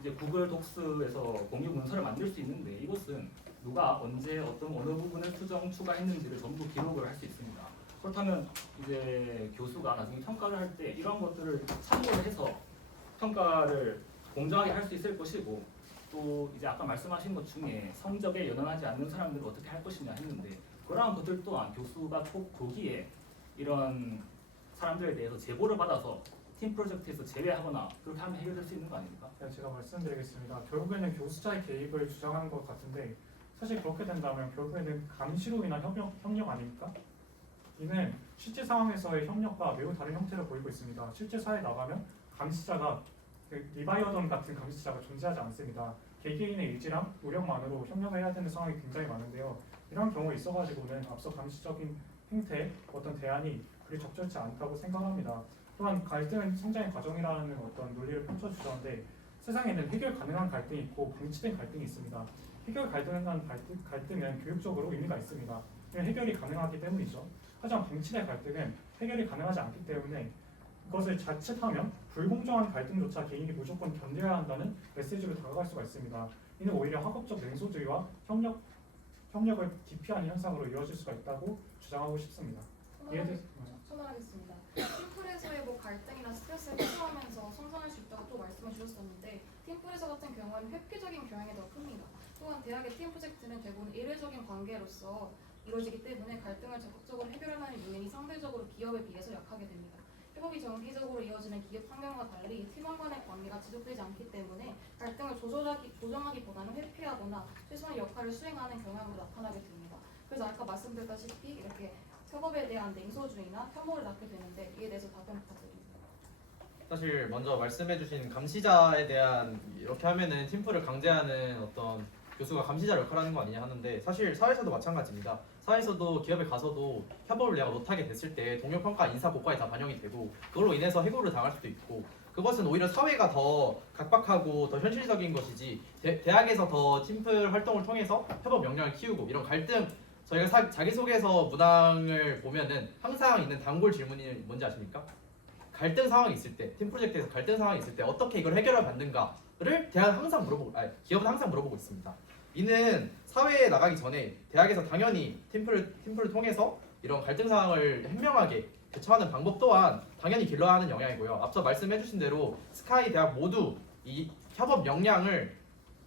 이제 구글 독스에서 공유 문서를 만들 수 있는데 이것은 누가 언제 어떤 어느 부분을 수정 추가했는지를 전부 기록을 할 수 있습니다. 그렇다면 이제 교수가 나중에 평가를 할 때 이런 것들을 참고를 해서 평가를 공정하게 할 수 있을 것이고 또 이제 아까 말씀하신 것 중에 성적에 연연하지 않는 사람들을 어떻게 할 것이냐 했는데 그러한 것들 또한 교수가 조기에 이런 사람들에 대해서 제보를 받아서 팀 프로젝트에서 제외하거나 그렇게 하면 해결될 수 있는 거 아닙니까? 네, 제가 말씀드리겠습니다. 결국에는 교수자의 개입을 주장하는 것 같은데 사실 그렇게 된다면 결국에는 감시로 인한 협력 아닙니까? 이는 실제 상황에서의 협력과 매우 다른 형태를 보이고 있습니다. 실제 사회에 나가면 감시자가 리바이어던 같은 감시자가 존재하지 않습니다. 개개인의 의지랑 노력만으로 협력을 해야 되는 상황이 굉장히 많은데요. 이런 경우에 있어가지고는 앞서 감시적인 행태의 어떤 대안이 그리 적절치 않다고 생각합니다. 또한 갈등은 성장의 과정이라는 어떤 논리를 펼쳐주셨는데 세상에는 해결 가능한 갈등이 있고 방치된 갈등이 있습니다. 해결 가능한 갈등은 교육적으로 의미가 있습니다. 해결이 가능하기 때문이죠. 하지만 방치된 갈등은 해결이 가능하지 않기 때문에 그것을 자칫하면 불공정한 갈등조차 개인이 무조건 견뎌야 한다는 메시지로 다가갈 수가 있습니다. 이는 오히려 학업적 냉소주의와 협력을 기피하는 현상으로 이어질 수가 있다고 주장하고 싶습니다. 첨언하겠습니다. 팀플에서의 뭐 갈등이나 스트레스를 해소하면서 성장할 수 있다고 또 말씀해 주셨었는데 팀플에서 같은 경우는 회피적인 경향이 더 큽니다. 또한 대학의 팀 프로젝트는 대부분 일회적인 관계로서 이루어지기 때문에 갈등을 적극적으로 해결하는 요인이 상대적으로 기업에 비해서 약하게 됩니다. 협업이 정기적으로 이어지는 기업 환경과 달리 팀원 간의 관계가 지속되지 않기 때문에 갈등을 조정하기보다는 회피하거나 최소한 역할을 수행하는 경향으로 나타나게 됩니다. 그래서 아까 말씀드렸다시피 이렇게 협업에 대한 냉소주의나 혐오를 낳게 되는데 이에 대해서 답변 부탁드립니다. 사실 먼저 말씀해주신 감시자에 대한 이렇게 하면은 팀플을 강제하는 어떤 교수가 감시자 역할을 하는 거 아니냐 하는데 사실 사회에서도 마찬가지입니다. 사회에서도 기업에 가서도 협업을 내가 못하게 됐을 때 동료평가 인사고과에 다 반영이 되고 그걸로 인해서 해고를 당할 수도 있고 그것은 오히려 사회가 더 각박하고 더 현실적인 것이지 대학에서 더 팀플 활동을 통해서 협업 역량을 키우고 이런 갈등 저희가 자기소개서 문항을 보면은 항상 있는 단골 질문이 뭔지 아십니까? 갈등 상황이 있을 때, 팀 프로젝트에서 갈등 상황이 있을 때 어떻게 이걸 해결을 받는가를 기업은 항상 물어보고 있습니다. 이는 사회에 나가기 전에 대학에서 당연히 팀플을 통해서 이런 갈등 상황을 현명하게 대처하는 방법 또한 당연히 길러야 하는 영역이고요. 앞서 말씀해주신 대로 스카이 대학 모두 이 협업 역량을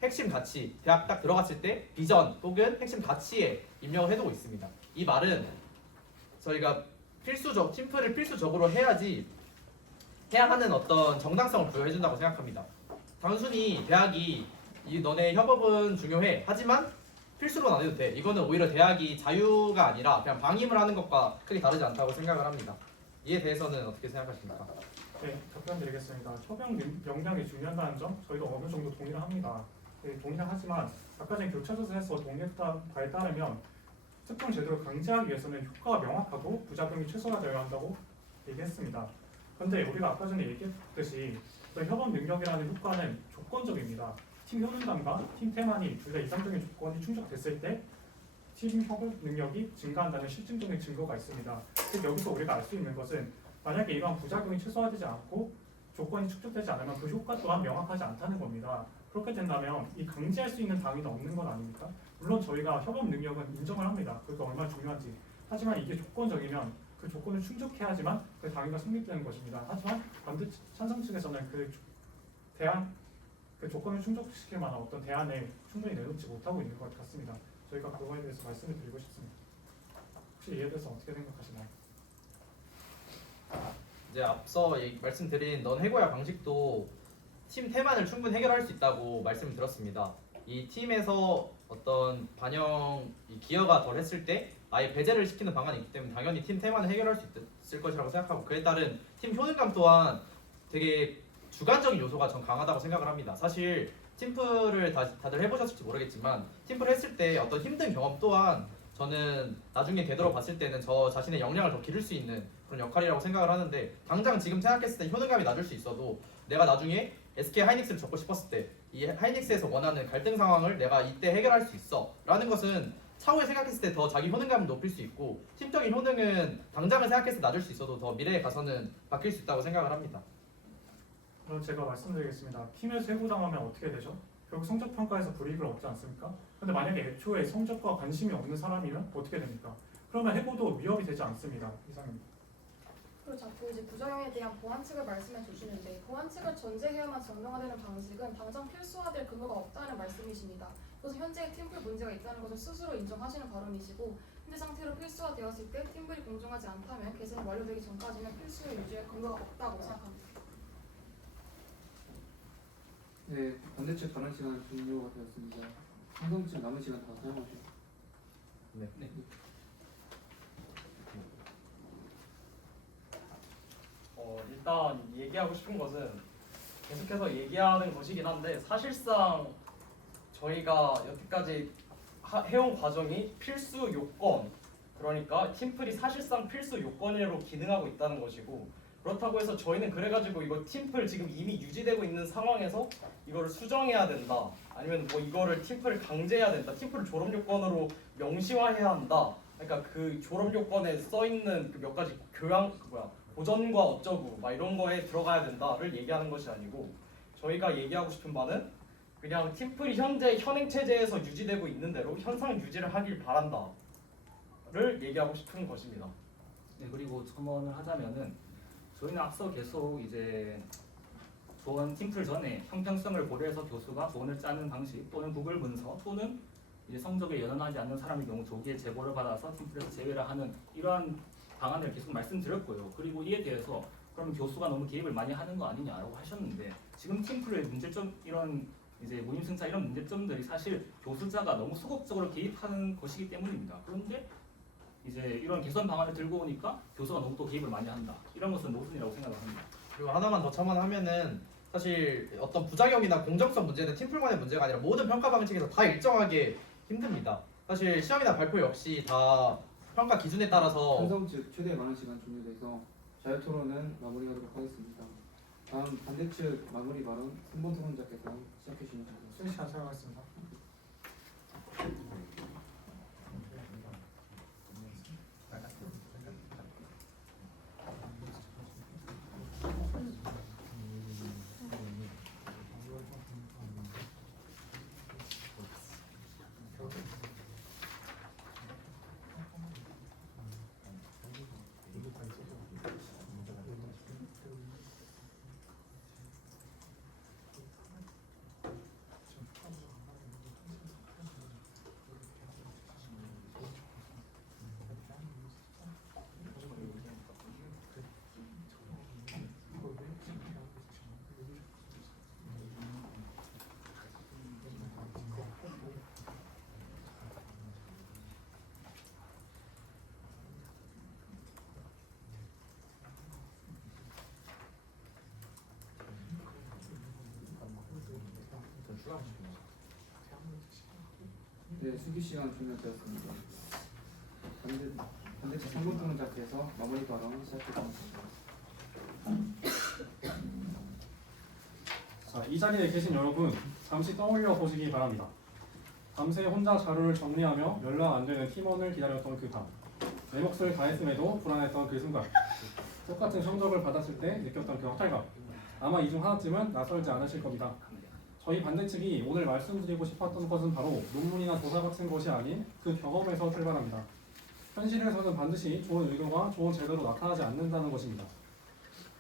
핵심 가치, 대학 딱 들어갔을 때 비전 혹은 핵심 가치에 입력을 해두고 있습니다. 이 말은 저희가 팀플을 필수적으로 해야 하는 어떤 정당성을 부여해준다고 생각합니다. 단순히 대학이 너네 협업은 중요해 하지만 필수로는 안 해도 돼. 이거는 오히려 대학이 자유가 아니라 그냥 방임을 하는 것과 크게 다르지 않다고 생각을 합니다. 이에 대해서는 어떻게 생각하십니까? 네, 답변 드리겠습니다. 협업 역량이 중요하다는 점 저희도 어느 정도 동의를 합니다. 네, 동의를 하지만 아까 전 교차조사에서 동의했던 바에 따르면 특정 제도를 강제하기 위해서는 효과가 명확하고 부작용이 최소화되어야 한다고 얘기했습니다. 그런데 우리가 아까 전에 얘기했듯이 협업 능력이라는 효과는 조건적입니다. 팀 효능감과 팀 태만이 둘 다 이상적인 조건이 충족됐을 때 팀 협업 능력이 증가한다는 실증적인 증거가 있습니다. 즉 여기서 우리가 알 수 있는 것은 만약에 이러한 부작용이 최소화되지 않고 조건이 축적되지 않으면 그 효과 또한 명확하지 않다는 겁니다. 그렇게 된다면 이 강제할 수 있는 당위는 없는 것 아닙니까? 물론 저희가 협업 능력은 인정을 합니다. 그게 얼마나 중요한지. 하지만 이게 조건적이면 그 조건을 충족해야지만 그 당위가 성립되는 것입니다. 하지만 반대 찬성 측에서는 그 조건을 충족시킬 만한 어떤 대안을 충분히 내놓지 못하고 있는 것 같습니다. 저희가 그거에 대해서 말씀을 드리고 싶습니다. 혹시 이에 대해서 어떻게 생각하시나요? 이제 앞서 말씀드린 넌 해고야 방식도 팀 테마를 충분히 해결할 수 있다고 말씀을 드렸습니다. 이 팀에서 어떤 반영 기여가 덜 했을 때 아예 배제를 시키는 방안이 있기 때문에 당연히 팀 테마는 해결할 수 있을 것이라고 생각하고 그에 따른 팀 효능감 또한 되게 주관적인 요소가 전 강하다고 생각을 합니다. 사실 팀플을 다들 해보셨을지 모르겠지만 팀플을 했을 때 어떤 힘든 경험 또한 저는 나중에 되돌아봤을 때는 저 자신의 역량을 더 기를 수 있는 그런 역할이라고 생각을 하는데 당장 지금 생각했을 때 효능감이 낮을 수 있어도 내가 나중에 SK 하이닉스를 접고 싶었을 때 이 하이닉스에서 원하는 갈등 상황을 내가 이때 해결할 수 있어 라는 것은 차후에 생각했을 때 더 자기 효능감을 높일 수 있고 팀적인 효능은 당장을 생각했을 때 낮을 수 있어도 더 미래에 가서는 바뀔 수 있다고 생각을 합니다. 그럼 제가 말씀드리겠습니다. 팀에서 해고당하면 어떻게 되죠? 결국 성적평가에서 불이익을 얻지 않습니까? 근데 만약에 애초에 성적과 관심이 없는 사람이면 어떻게 됩니까? 그러면 해고도 위협이 되지 않습니다. 이상입니다. 그리고 자꾸 이제 부작용에 대한 보완 측을 말씀해 주시는데 보완 측을 전제해야만 정당화되는 방식은 당장 필수화될 근거가 없다는 말씀이십니다. 그래서 현재 팀플 문제가 있다는 것을 스스로 인정하시는 발언이시고 현재 상태로 필수화되었을 때 팀플이 공정하지 않다면 개선이 완료되기 전까지는 필수의 유지의 근거가 없다고 생각합니다. 네, 반대측 발언 시간 종료가 되었습니다. 찬성 측 남은 시간 다 사용하세요. 네. 일단 얘기하고 싶은 것은 계속해서 얘기하는 것이긴 한데 사실상 저희가 여태까지 해온 과정이 필수 요건 그러니까 팀플이 사실상 필수 요건으로 기능하고 있다는 것이고 그렇다고 해서 저희는 그래가지고 이거 팀플 지금 이미 유지되고 있는 상황에서 이거를 수정해야 된다 아니면 뭐 이거를 팀플을 강제해야 된다 팀플을 졸업 요건으로 명시화해야 한다 그러니까 그 졸업 요건에 써 있는 그 몇 가지 보전과 어쩌고 막 이런 거에 들어가야 된다를 얘기하는 것이 아니고 저희가 얘기하고 싶은 바는 그냥 팀플이 현재 현행 체제에서 유지되고 있는 대로 현상 유지를 하길 바란다를 얘기하고 싶은 것입니다. 네, 그리고 첨언을 하자면은 저희는 앞서 계속 이제 조언 팀플 전에 형평성을 고려해서 교수가 조언을 짜는 방식 또는 구글 문서 또는 이제 성적에 연연하지 않는 사람의 경우 조기에 제보를 받아서 팀플에서 제외를 하는 이러한 방안을 계속 말씀드렸고요. 그리고 이에 대해서 그러면 교수가 너무 개입을 많이 하는 거 아니냐라고 하셨는데 지금 팀플의 문제점 이런 이제 모임승차 이런 문제점들이 사실 교수자가 너무 소극적으로 개입하는 것이기 때문입니다. 그런데 이제 이런 개선 방안을 들고 오니까 교수가 너무 또 개입을 많이 한다. 이런 것은 모순이라고 생각을 합니다. 그리고 하나만 더 첨언하면은 사실 어떤 부작용이나 공정성 문제는 팀플만의 문제가 아니라 모든 평가 방식에서 다 일정하게 힘듭니다. 사실 시험이나 발표 역시 다 평가 기준에 따라서 찬성 측 최대 많은 시간 종료돼서 자유토론은 마무리하도록 하겠습니다. 다음 반대측 마무리 발언 3번 토론자께서 시작해 주시면 됩니다. 쉬는 시간 사용하겠습니다. 네, 수기 시간 종료되었습니다. 반대측 3번 토론자께서 마무리 발언 시작해 주시면 됩니다. 자, 이 자리에 계신 여러분 잠시 떠올려 보시기 바랍니다. 밤새 혼자 자료를 정리하며 연락 안 되는 팀원을 기다렸던 그 밤. 내 몫을 다했음에도 불안했던 그 순간. 똑같은 성적을 받았을 때 느꼈던 그 허탈감. 아마 이 중 하나쯤은 낯설지 않으실 겁니다. 저희 반대 측이 오늘 말씀드리고 싶었던 것은 바로 논문이나 조사 같은 것이 아닌 그 경험에서 출발합니다. 현실에서는 반드시 좋은 의도가 좋은 제도로 나타나지 않는다는 것입니다.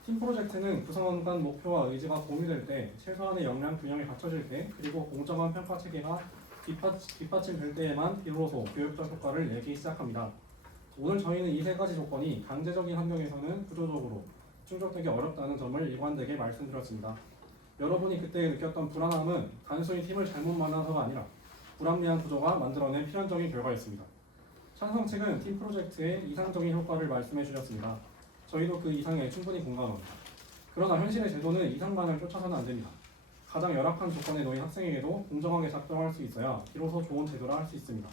팀 프로젝트는 구성원 간 목표와 의지가 공유될 때, 최소한의 역량 균형이 갖춰질 때, 그리고 공정한 평가 체계가 뒷받침될 때에만 비로소 교육적 효과를 내기 시작합니다. 오늘 저희는 이 세 가지 조건이 강제적인 환경에서는 구조적으로 충족되기 어렵다는 점을 일관되게 말씀드렸습니다. 여러분이 그때 느꼈던 불안함은 단순히 팀을 잘못 만나서가 아니라 불합리한 구조가 만들어낸 필연적인 결과였습니다. 찬성 측은 팀 프로젝트의 이상적인 효과를 말씀해 주셨습니다. 저희도 그 이상에 충분히 공감합니다. 그러나 현실의 제도는 이상만을 쫓아서는 안 됩니다. 가장 열악한 조건에 놓인 학생에게도 공정하게 작동할 수 있어야 비로소 좋은 제도라 할 수 있습니다.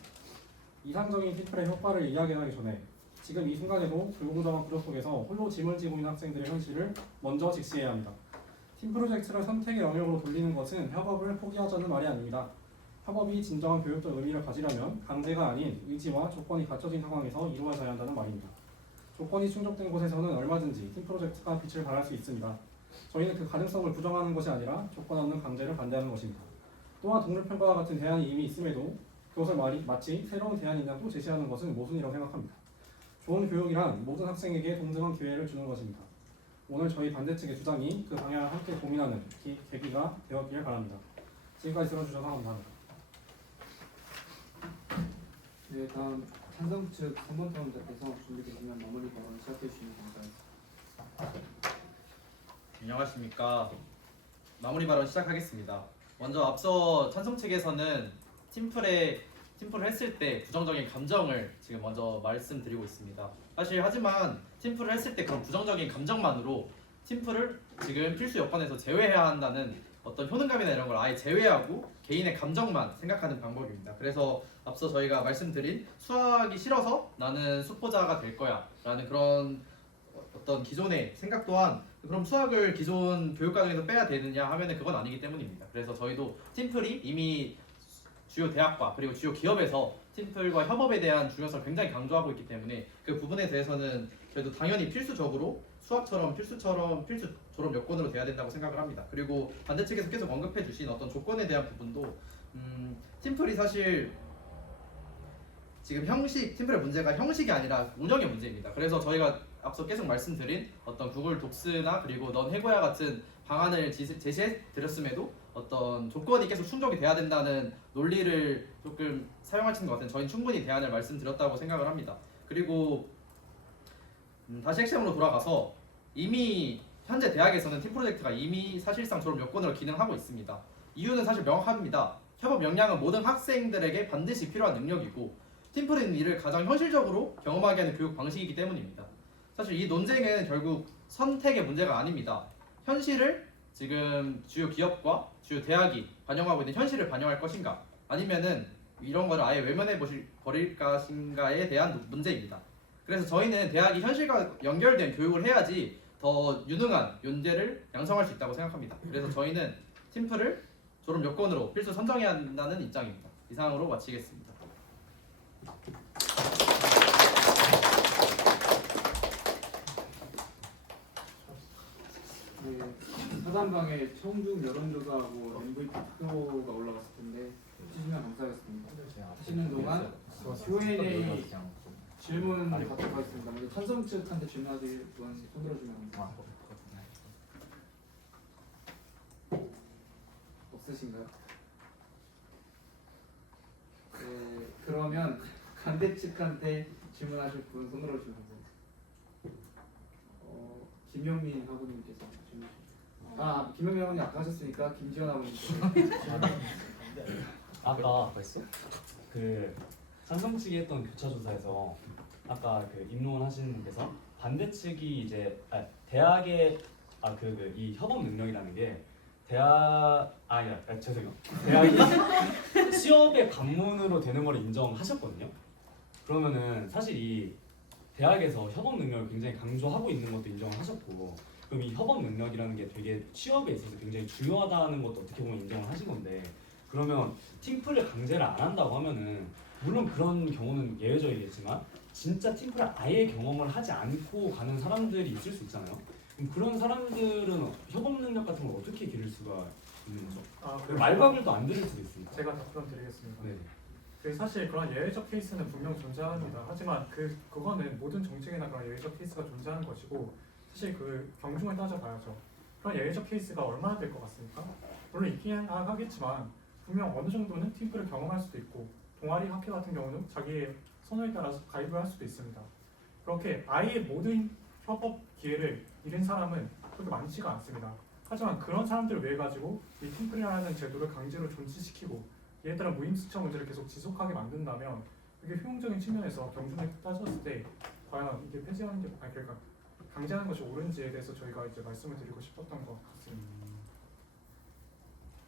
이상적인 팀플의 효과를 이야기하기 전에 지금 이 순간에도 불공정한 구조 속에서 홀로 짐을 지고 있는 학생들의 현실을 먼저 직시해야 합니다. 팀 프로젝트를 선택의 영역으로 돌리는 것은 협업을 포기하자는 말이 아닙니다. 협업이 진정한 교육적 의미를 가지려면 강제가 아닌 의지와 조건이 갖춰진 상황에서 이루어져야 한다는 말입니다. 조건이 충족된 곳에서는 얼마든지 팀 프로젝트가 빛을 발할 수 있습니다. 저희는 그 가능성을 부정하는 것이 아니라 조건 없는 강제를 반대하는 것입니다. 또한 동물평가와 같은 대안이 이미 있음에도 그것을 마치 새로운 대안이냐 또 제시하는 것은 모순이라고 생각합니다. 좋은 교육이란 모든 학생에게 동등한 기회를 주는 것입니다. 오늘 저희 반대측의 주장이 그 방향을 함께 고민하는 계기가 되었길 바랍니다. 지금까지 들어주셔서 감사합니다. 네, 다음 찬성 측 3번 토론자께서 준비되시면 마무리 발언 시작해 주시면 감사하겠습니다. 안녕하십니까. 마무리 발언 시작하겠습니다. 먼저 앞서 찬성 측에서는 팀플을 했을 때 부정적인 감정을 지금 먼저 말씀드리고 있습니다. 하지만 팀플을 했을 때 그런 부정적인 감정만으로 팀플을 지금 필수 여건에서 제외해야 한다는 어떤 효능감이나 이런 걸 아예 제외하고 개인의 감정만 생각하는 방법입니다. 그래서 앞서 저희가 말씀드린 수학이 싫어서 나는 수포자가 될 거야 라는 그런 어떤 기존의 생각 또한 그럼 수학을 기존 교육과정에서 빼야 되느냐 하면은 그건 아니기 때문입니다. 그래서 저희도 팀플이 이미 주요 대학과 그리고 주요 기업에서 팀플과 협업에 대한 중요성을 굉장히 강조하고 있기 때문에 그 부분에 대해서는 저희도 당연히 필수적으로 수학처럼 필수 졸업 요건으로 돼야 된다고 생각을 합니다. 그리고 반대 측에서 계속 언급해 주신 어떤 조건에 대한 부분도 팀플이 사실 지금 팀플의 문제가 형식이 아니라 운영의 문제입니다. 그래서 저희가 앞서 계속 말씀드린 어떤 구글 독스나 그리고 넌 해고야 같은 방안을 제시해 드렸음에도 어떤 조건이 계속 충족이 돼야 된다는 논리를 조금 사용하시는 것 같아요. 저희는 충분히 대안을 말씀드렸다고 생각을 합니다. 그리고 다시 핵심으로 돌아가서 이미 현재 대학에서는 팀 프로젝트가 이미 사실상 졸업 요건으로 기능하고 있습니다. 이유는 사실 명확합니다. 협업 역량은 모든 학생들에게 반드시 필요한 능력이고 팀플은 이를 가장 현실적으로 경험하게 하는 교육 방식이기 때문입니다. 사실 이 논쟁은 결국 선택의 문제가 아닙니다. 현실을 지금 주요 기업과 주요 대학이 반영하고 있는 현실을 반영할 것인가 아니면은 이런 거를 아예 외면해 버릴 것인가에 대한 문제입니다. 그래서 저희는 대학이 현실과 연결된 교육을 해야지 더 유능한 연재를 양성할 수 있다고 생각합니다. 그래서 저희는 팀플을 졸업 요건으로 필수 선정해야 한다는 입장입니다. 이상으로 마치겠습니다. 네, 사단방에 청중 여론조사하고 MVP 투표가 올라갔을 텐데 해주시면 감사하겠습니다. 하시는 동안 Q&A 질문 받도록 하겠습니다. 먼저 찬성 측한테 질문하실 분 손 들어주면 감사합니다. 없으신가요? 네, 그러면 반대 측한테 질문하실 분 손 들어주면 감사합니다. 김영민 학우님께서 질문 주셨습니다. 김영민 학우님 아까 하셨으니까 김지현 학우님께서 아까 그 찬성 측이 했던 교차 조사에서 아까 그 입론하신 분께서 반대 측이 이제 대학의 이 협업 능력이라는 게 죄송해요. 대학이 취업의 관문으로 되는 걸 인정하셨거든요. 그러면은 사실 이 대학에서 협업 능력을 굉장히 강조하고 있는 것도 인정을 하셨고, 그럼 이 협업 능력이라는 게 되게 취업에 있어서 굉장히 중요하다는 것도 어떻게 보면 인정을 하신 건데, 그러면 팀플을 강제를 안 한다고 하면은 물론 그런 경우는 예외적이겠지만 진짜 팀플을 아예 경험을 하지 않고 가는 사람들이 있을 수 있잖아요. 그럼 그런 사람들은 협업 능력 같은 걸 어떻게 기를 수가 있는 거죠? 말박을도 안 들을 수도 있으니까. 제가 답변 드리겠습니다. 네. 사실 그런 예외적 케이스는 분명 존재합니다. 하지만 그거는 모든 정책이나 그런 예외적 케이스가 존재하는 것이고 사실 그 경중을 따져봐야죠. 그런 예외적 케이스가 얼마나 될 것 같습니까? 물론 있긴 하겠지만 분명 어느 정도는 팀플을 경험할 수도 있고 동아리 학회 같은 경우는 자기의 선호에 따라서 가입을 할 수도 있습니다. 그렇게 아예 모든 협업 기회를 잃은 사람은 그렇게 많지가 않습니다. 하지만 그런 사람들을 위해 가지고 이 팀플이라는 제도를 강제로 존치시키고 이에 따른 무임승차 문제를 계속 지속하게 만든다면 이게 효용적인 측면에서 경중에 따졌을 때 과연 이게 폐지하는 게 그러니까 강제하는 것이 옳은지에 대해서 저희가 이제 말씀을 드리고 싶었던 것 같습니다.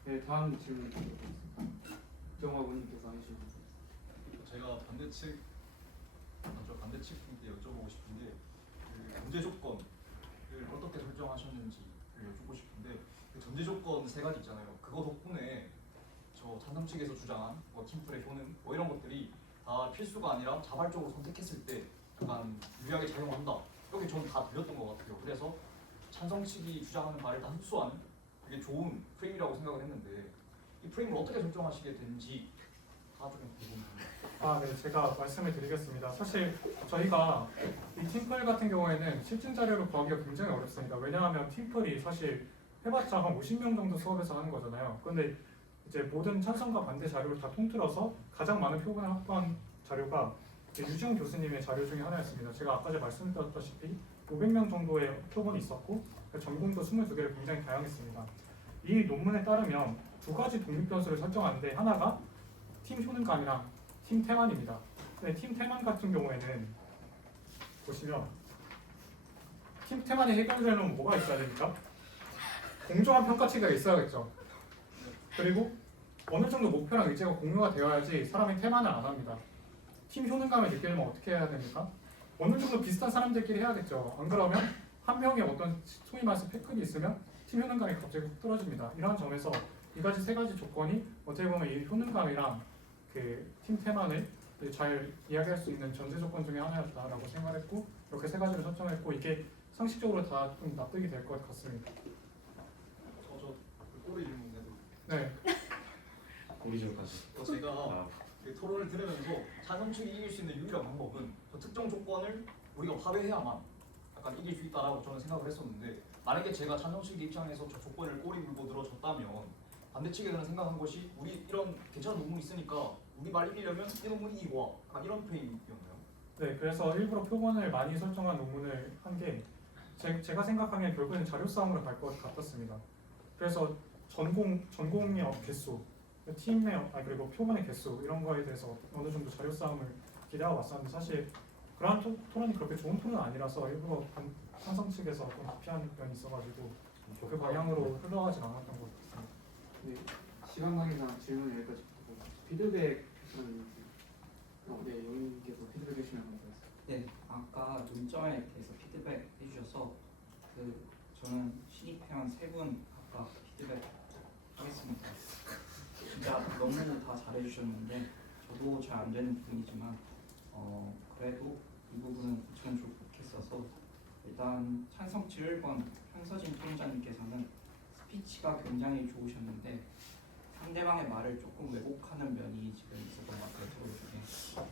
네, 다음 질문 드리겠습니다. 정화군님께서 해주신 제가 먼저 반대측분께 여쭤보고 싶은데 그 전제 조건을 어떻게 설정하셨는지 여쭙고 싶은데 그 전제 조건 세 가지 있잖아요. 그거 덕분에 저 찬성 측에서 주장한 뭐 팀플의 효능 뭐 이런 것들이 다 필수가 아니라 자발적으로 선택했을 때 약간 유리하게 작용한다. 이렇게 저는 다 들렸던 것 같아요. 그래서 찬성 측이 주장하는 말을 다 흡수하는 그게 좋은 프레임이라고 생각을 했는데 이 프레임을 어떻게 설정하시게 된지 다 좀 궁금합니다. 네, 제가 말씀을 드리겠습니다. 사실 저희가 이 팀플 같은 경우에는 실증 자료를 구하기가 굉장히 어렵습니다. 왜냐하면 팀플이 사실 해봤자 한 50명 정도 수업에서 하는 거잖아요. 근데 이제 모든 찬성과 반대 자료를 다 통틀어서 가장 많은 표본을 확보한 자료가 유지훈 교수님의 자료 중에 하나였습니다. 제가 아까 전에 말씀드렸다시피 500명 정도의 표본이 있었고 전공도 22개를 굉장히 다양했습니다. 이 논문에 따르면 두 가지 독립 변수를 설정하는데 하나가 팀 효능감이랑 팀 태만입니다. 근데 팀 태만 같은 경우에는 보시면 팀 태만이 해결되려면 뭐가 있어야 됩니까? 공정한 평가 체계가 있어야겠죠. 그리고 어느 정도 목표랑 의지가 공유가 되어야지 사람이 태만을 안 합니다. 팀 효능감을 느끼려면 어떻게 해야 됩니까? 어느 정도 비슷한 사람들끼리 해야겠죠. 안 그러면 한 명의 어떤 소위 말해서 패클이 있으면 팀 효능감이 갑자기 훅 떨어집니다. 이러한 점에서 이 세 가지 조건이 어떻게 보면 이 효능감이랑 그 팀 태만을 잘 이야기할 수 있는 전제 조건 중에 하나였다라고 생각했고 이렇게 세 가지를 설정했고 이게 상식적으로 다 좀 납득이 될 것 같습니다. 저 꼬리 질문인데도 네. 고리절까지. 제가 그 토론을 들으면서 찬성 측이 이길 수 있는 유일한 방법은 그 특정 조건을 우리가 파괴해야만 약간 이길 수 있다라고 저는 생각을 했었는데 만약에 제가 찬성 측 입장에서 저 조건을 꼬리 물고 들어줬다면 반대 측에서는 생각한 것이 우리 이런 괜찮은 논문이 있으니까 우리 말 이기려면 이 논문이 이기고 와 약간 이런 프레임이었나요? 네, 그래서 일부러 표본을 많이 설정한 논문을 한 게 제가 생각하기엔 결국에는 자료 싸움으로 갈 것 같았습니다. 그래서 전공의 개수, 팀의 그리고 표본의 개수 이런 거에 대해서 어느 정도 자료 싸움을 기대하고 왔었는데 사실 그러한 토론이 그렇게 좋은 토론은 아니라서 일부러 찬성 측에서 좀 기피하는 면이 있어가지고 그 방향으로 흘러가진 않았던 것 같습니다. 네, 시간 관계상 질문 여기까지 듣고 피드백 네, 영님께서 피드백 해주시면 감사하겠습니다. 네, 아까 논점에 대해서 피드백 해주셔서 저는 신입회원 3분 아까 피드백 하겠습니다. 진짜 너무 다 잘해주셨는데 저도 잘 안 되는 부분이지만 그래도 이 부분은 저는 좋겠어서 일단 찬성 7번 현서진 토론자님께서는 스피치가 굉장히 좋으셨는데 상대방의 말을 조금 왜곡하는 면이 지금 있었던 것 같아요. 저도 중에.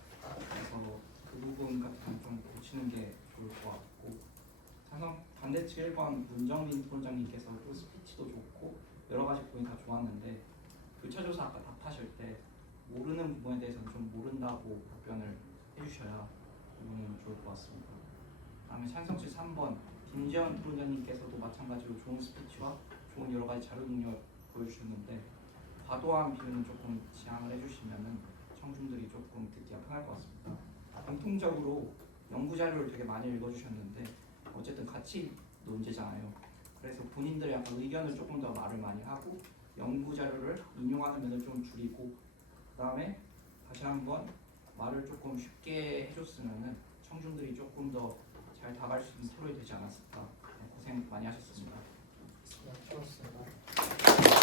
그래서 그 부분 같은 건 좀 고치는 게 좋을 것 같고 찬성 반대측 1번 문정민 토론자님께서도 스피치도 좋고 여러 가지 부분이 다 좋았는데 교차조사 아까 답하실 때 모르는 부분에 대해서는 좀 모른다고 답변을 해주셔야 부분은 좋을 것 같습니다. 다음에 찬성치 3번 김재원 토론자님께서도 마찬가지로 좋은 스피치와 좋은 여러 가지 자료 능력 보여주셨는데 과도한 비유는 조금 지양을 해주시면은 청중들이 조금 듣기가 편할 것 같습니다. 공통적으로 연구 자료를 되게 많이 읽어주셨는데 어쨌든 가치 논제잖아요. 그래서 본인들의 약간 의견을 조금 더 말을 많이 하고 연구 자료를 인용하는 면을 좀 줄이고 그다음에 다시 한번 말을 조금 쉽게 해줬으면은 청중들이 조금 더 잘 다가갈 수 있는 토론이 되지 않았을까. 네, 고생 많이 하셨습니다. 네, 수고하셨습니다.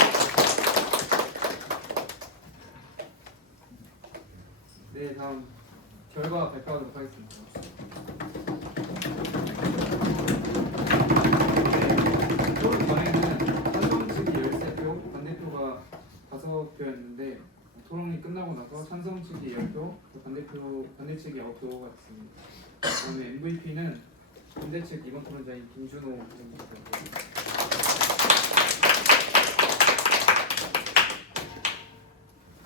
네, 다음 결과 발표하도록 하겠습니다. 토론 전에는 찬성 측이 13표, 반대표가 5표였는데 토론이 끝나고 나서 찬성 측이 10표, 반대 측이 9표가 됐습니다. 다음에 MVP는 반대 측 이번 토론자인 김준호 선수입니다.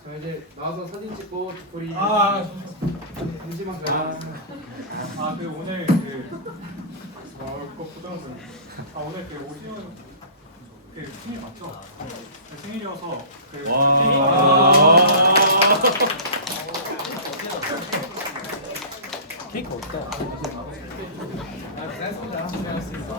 자 이제 나와서 사진 찍고 우리 잠시만 기다려. 그 오늘 그 부담스러워. 오늘 그 오시는 그 생일 맞죠? 그 생일이어서 그 케이크 어디다? 고생했습니다. 고생하셨습니다.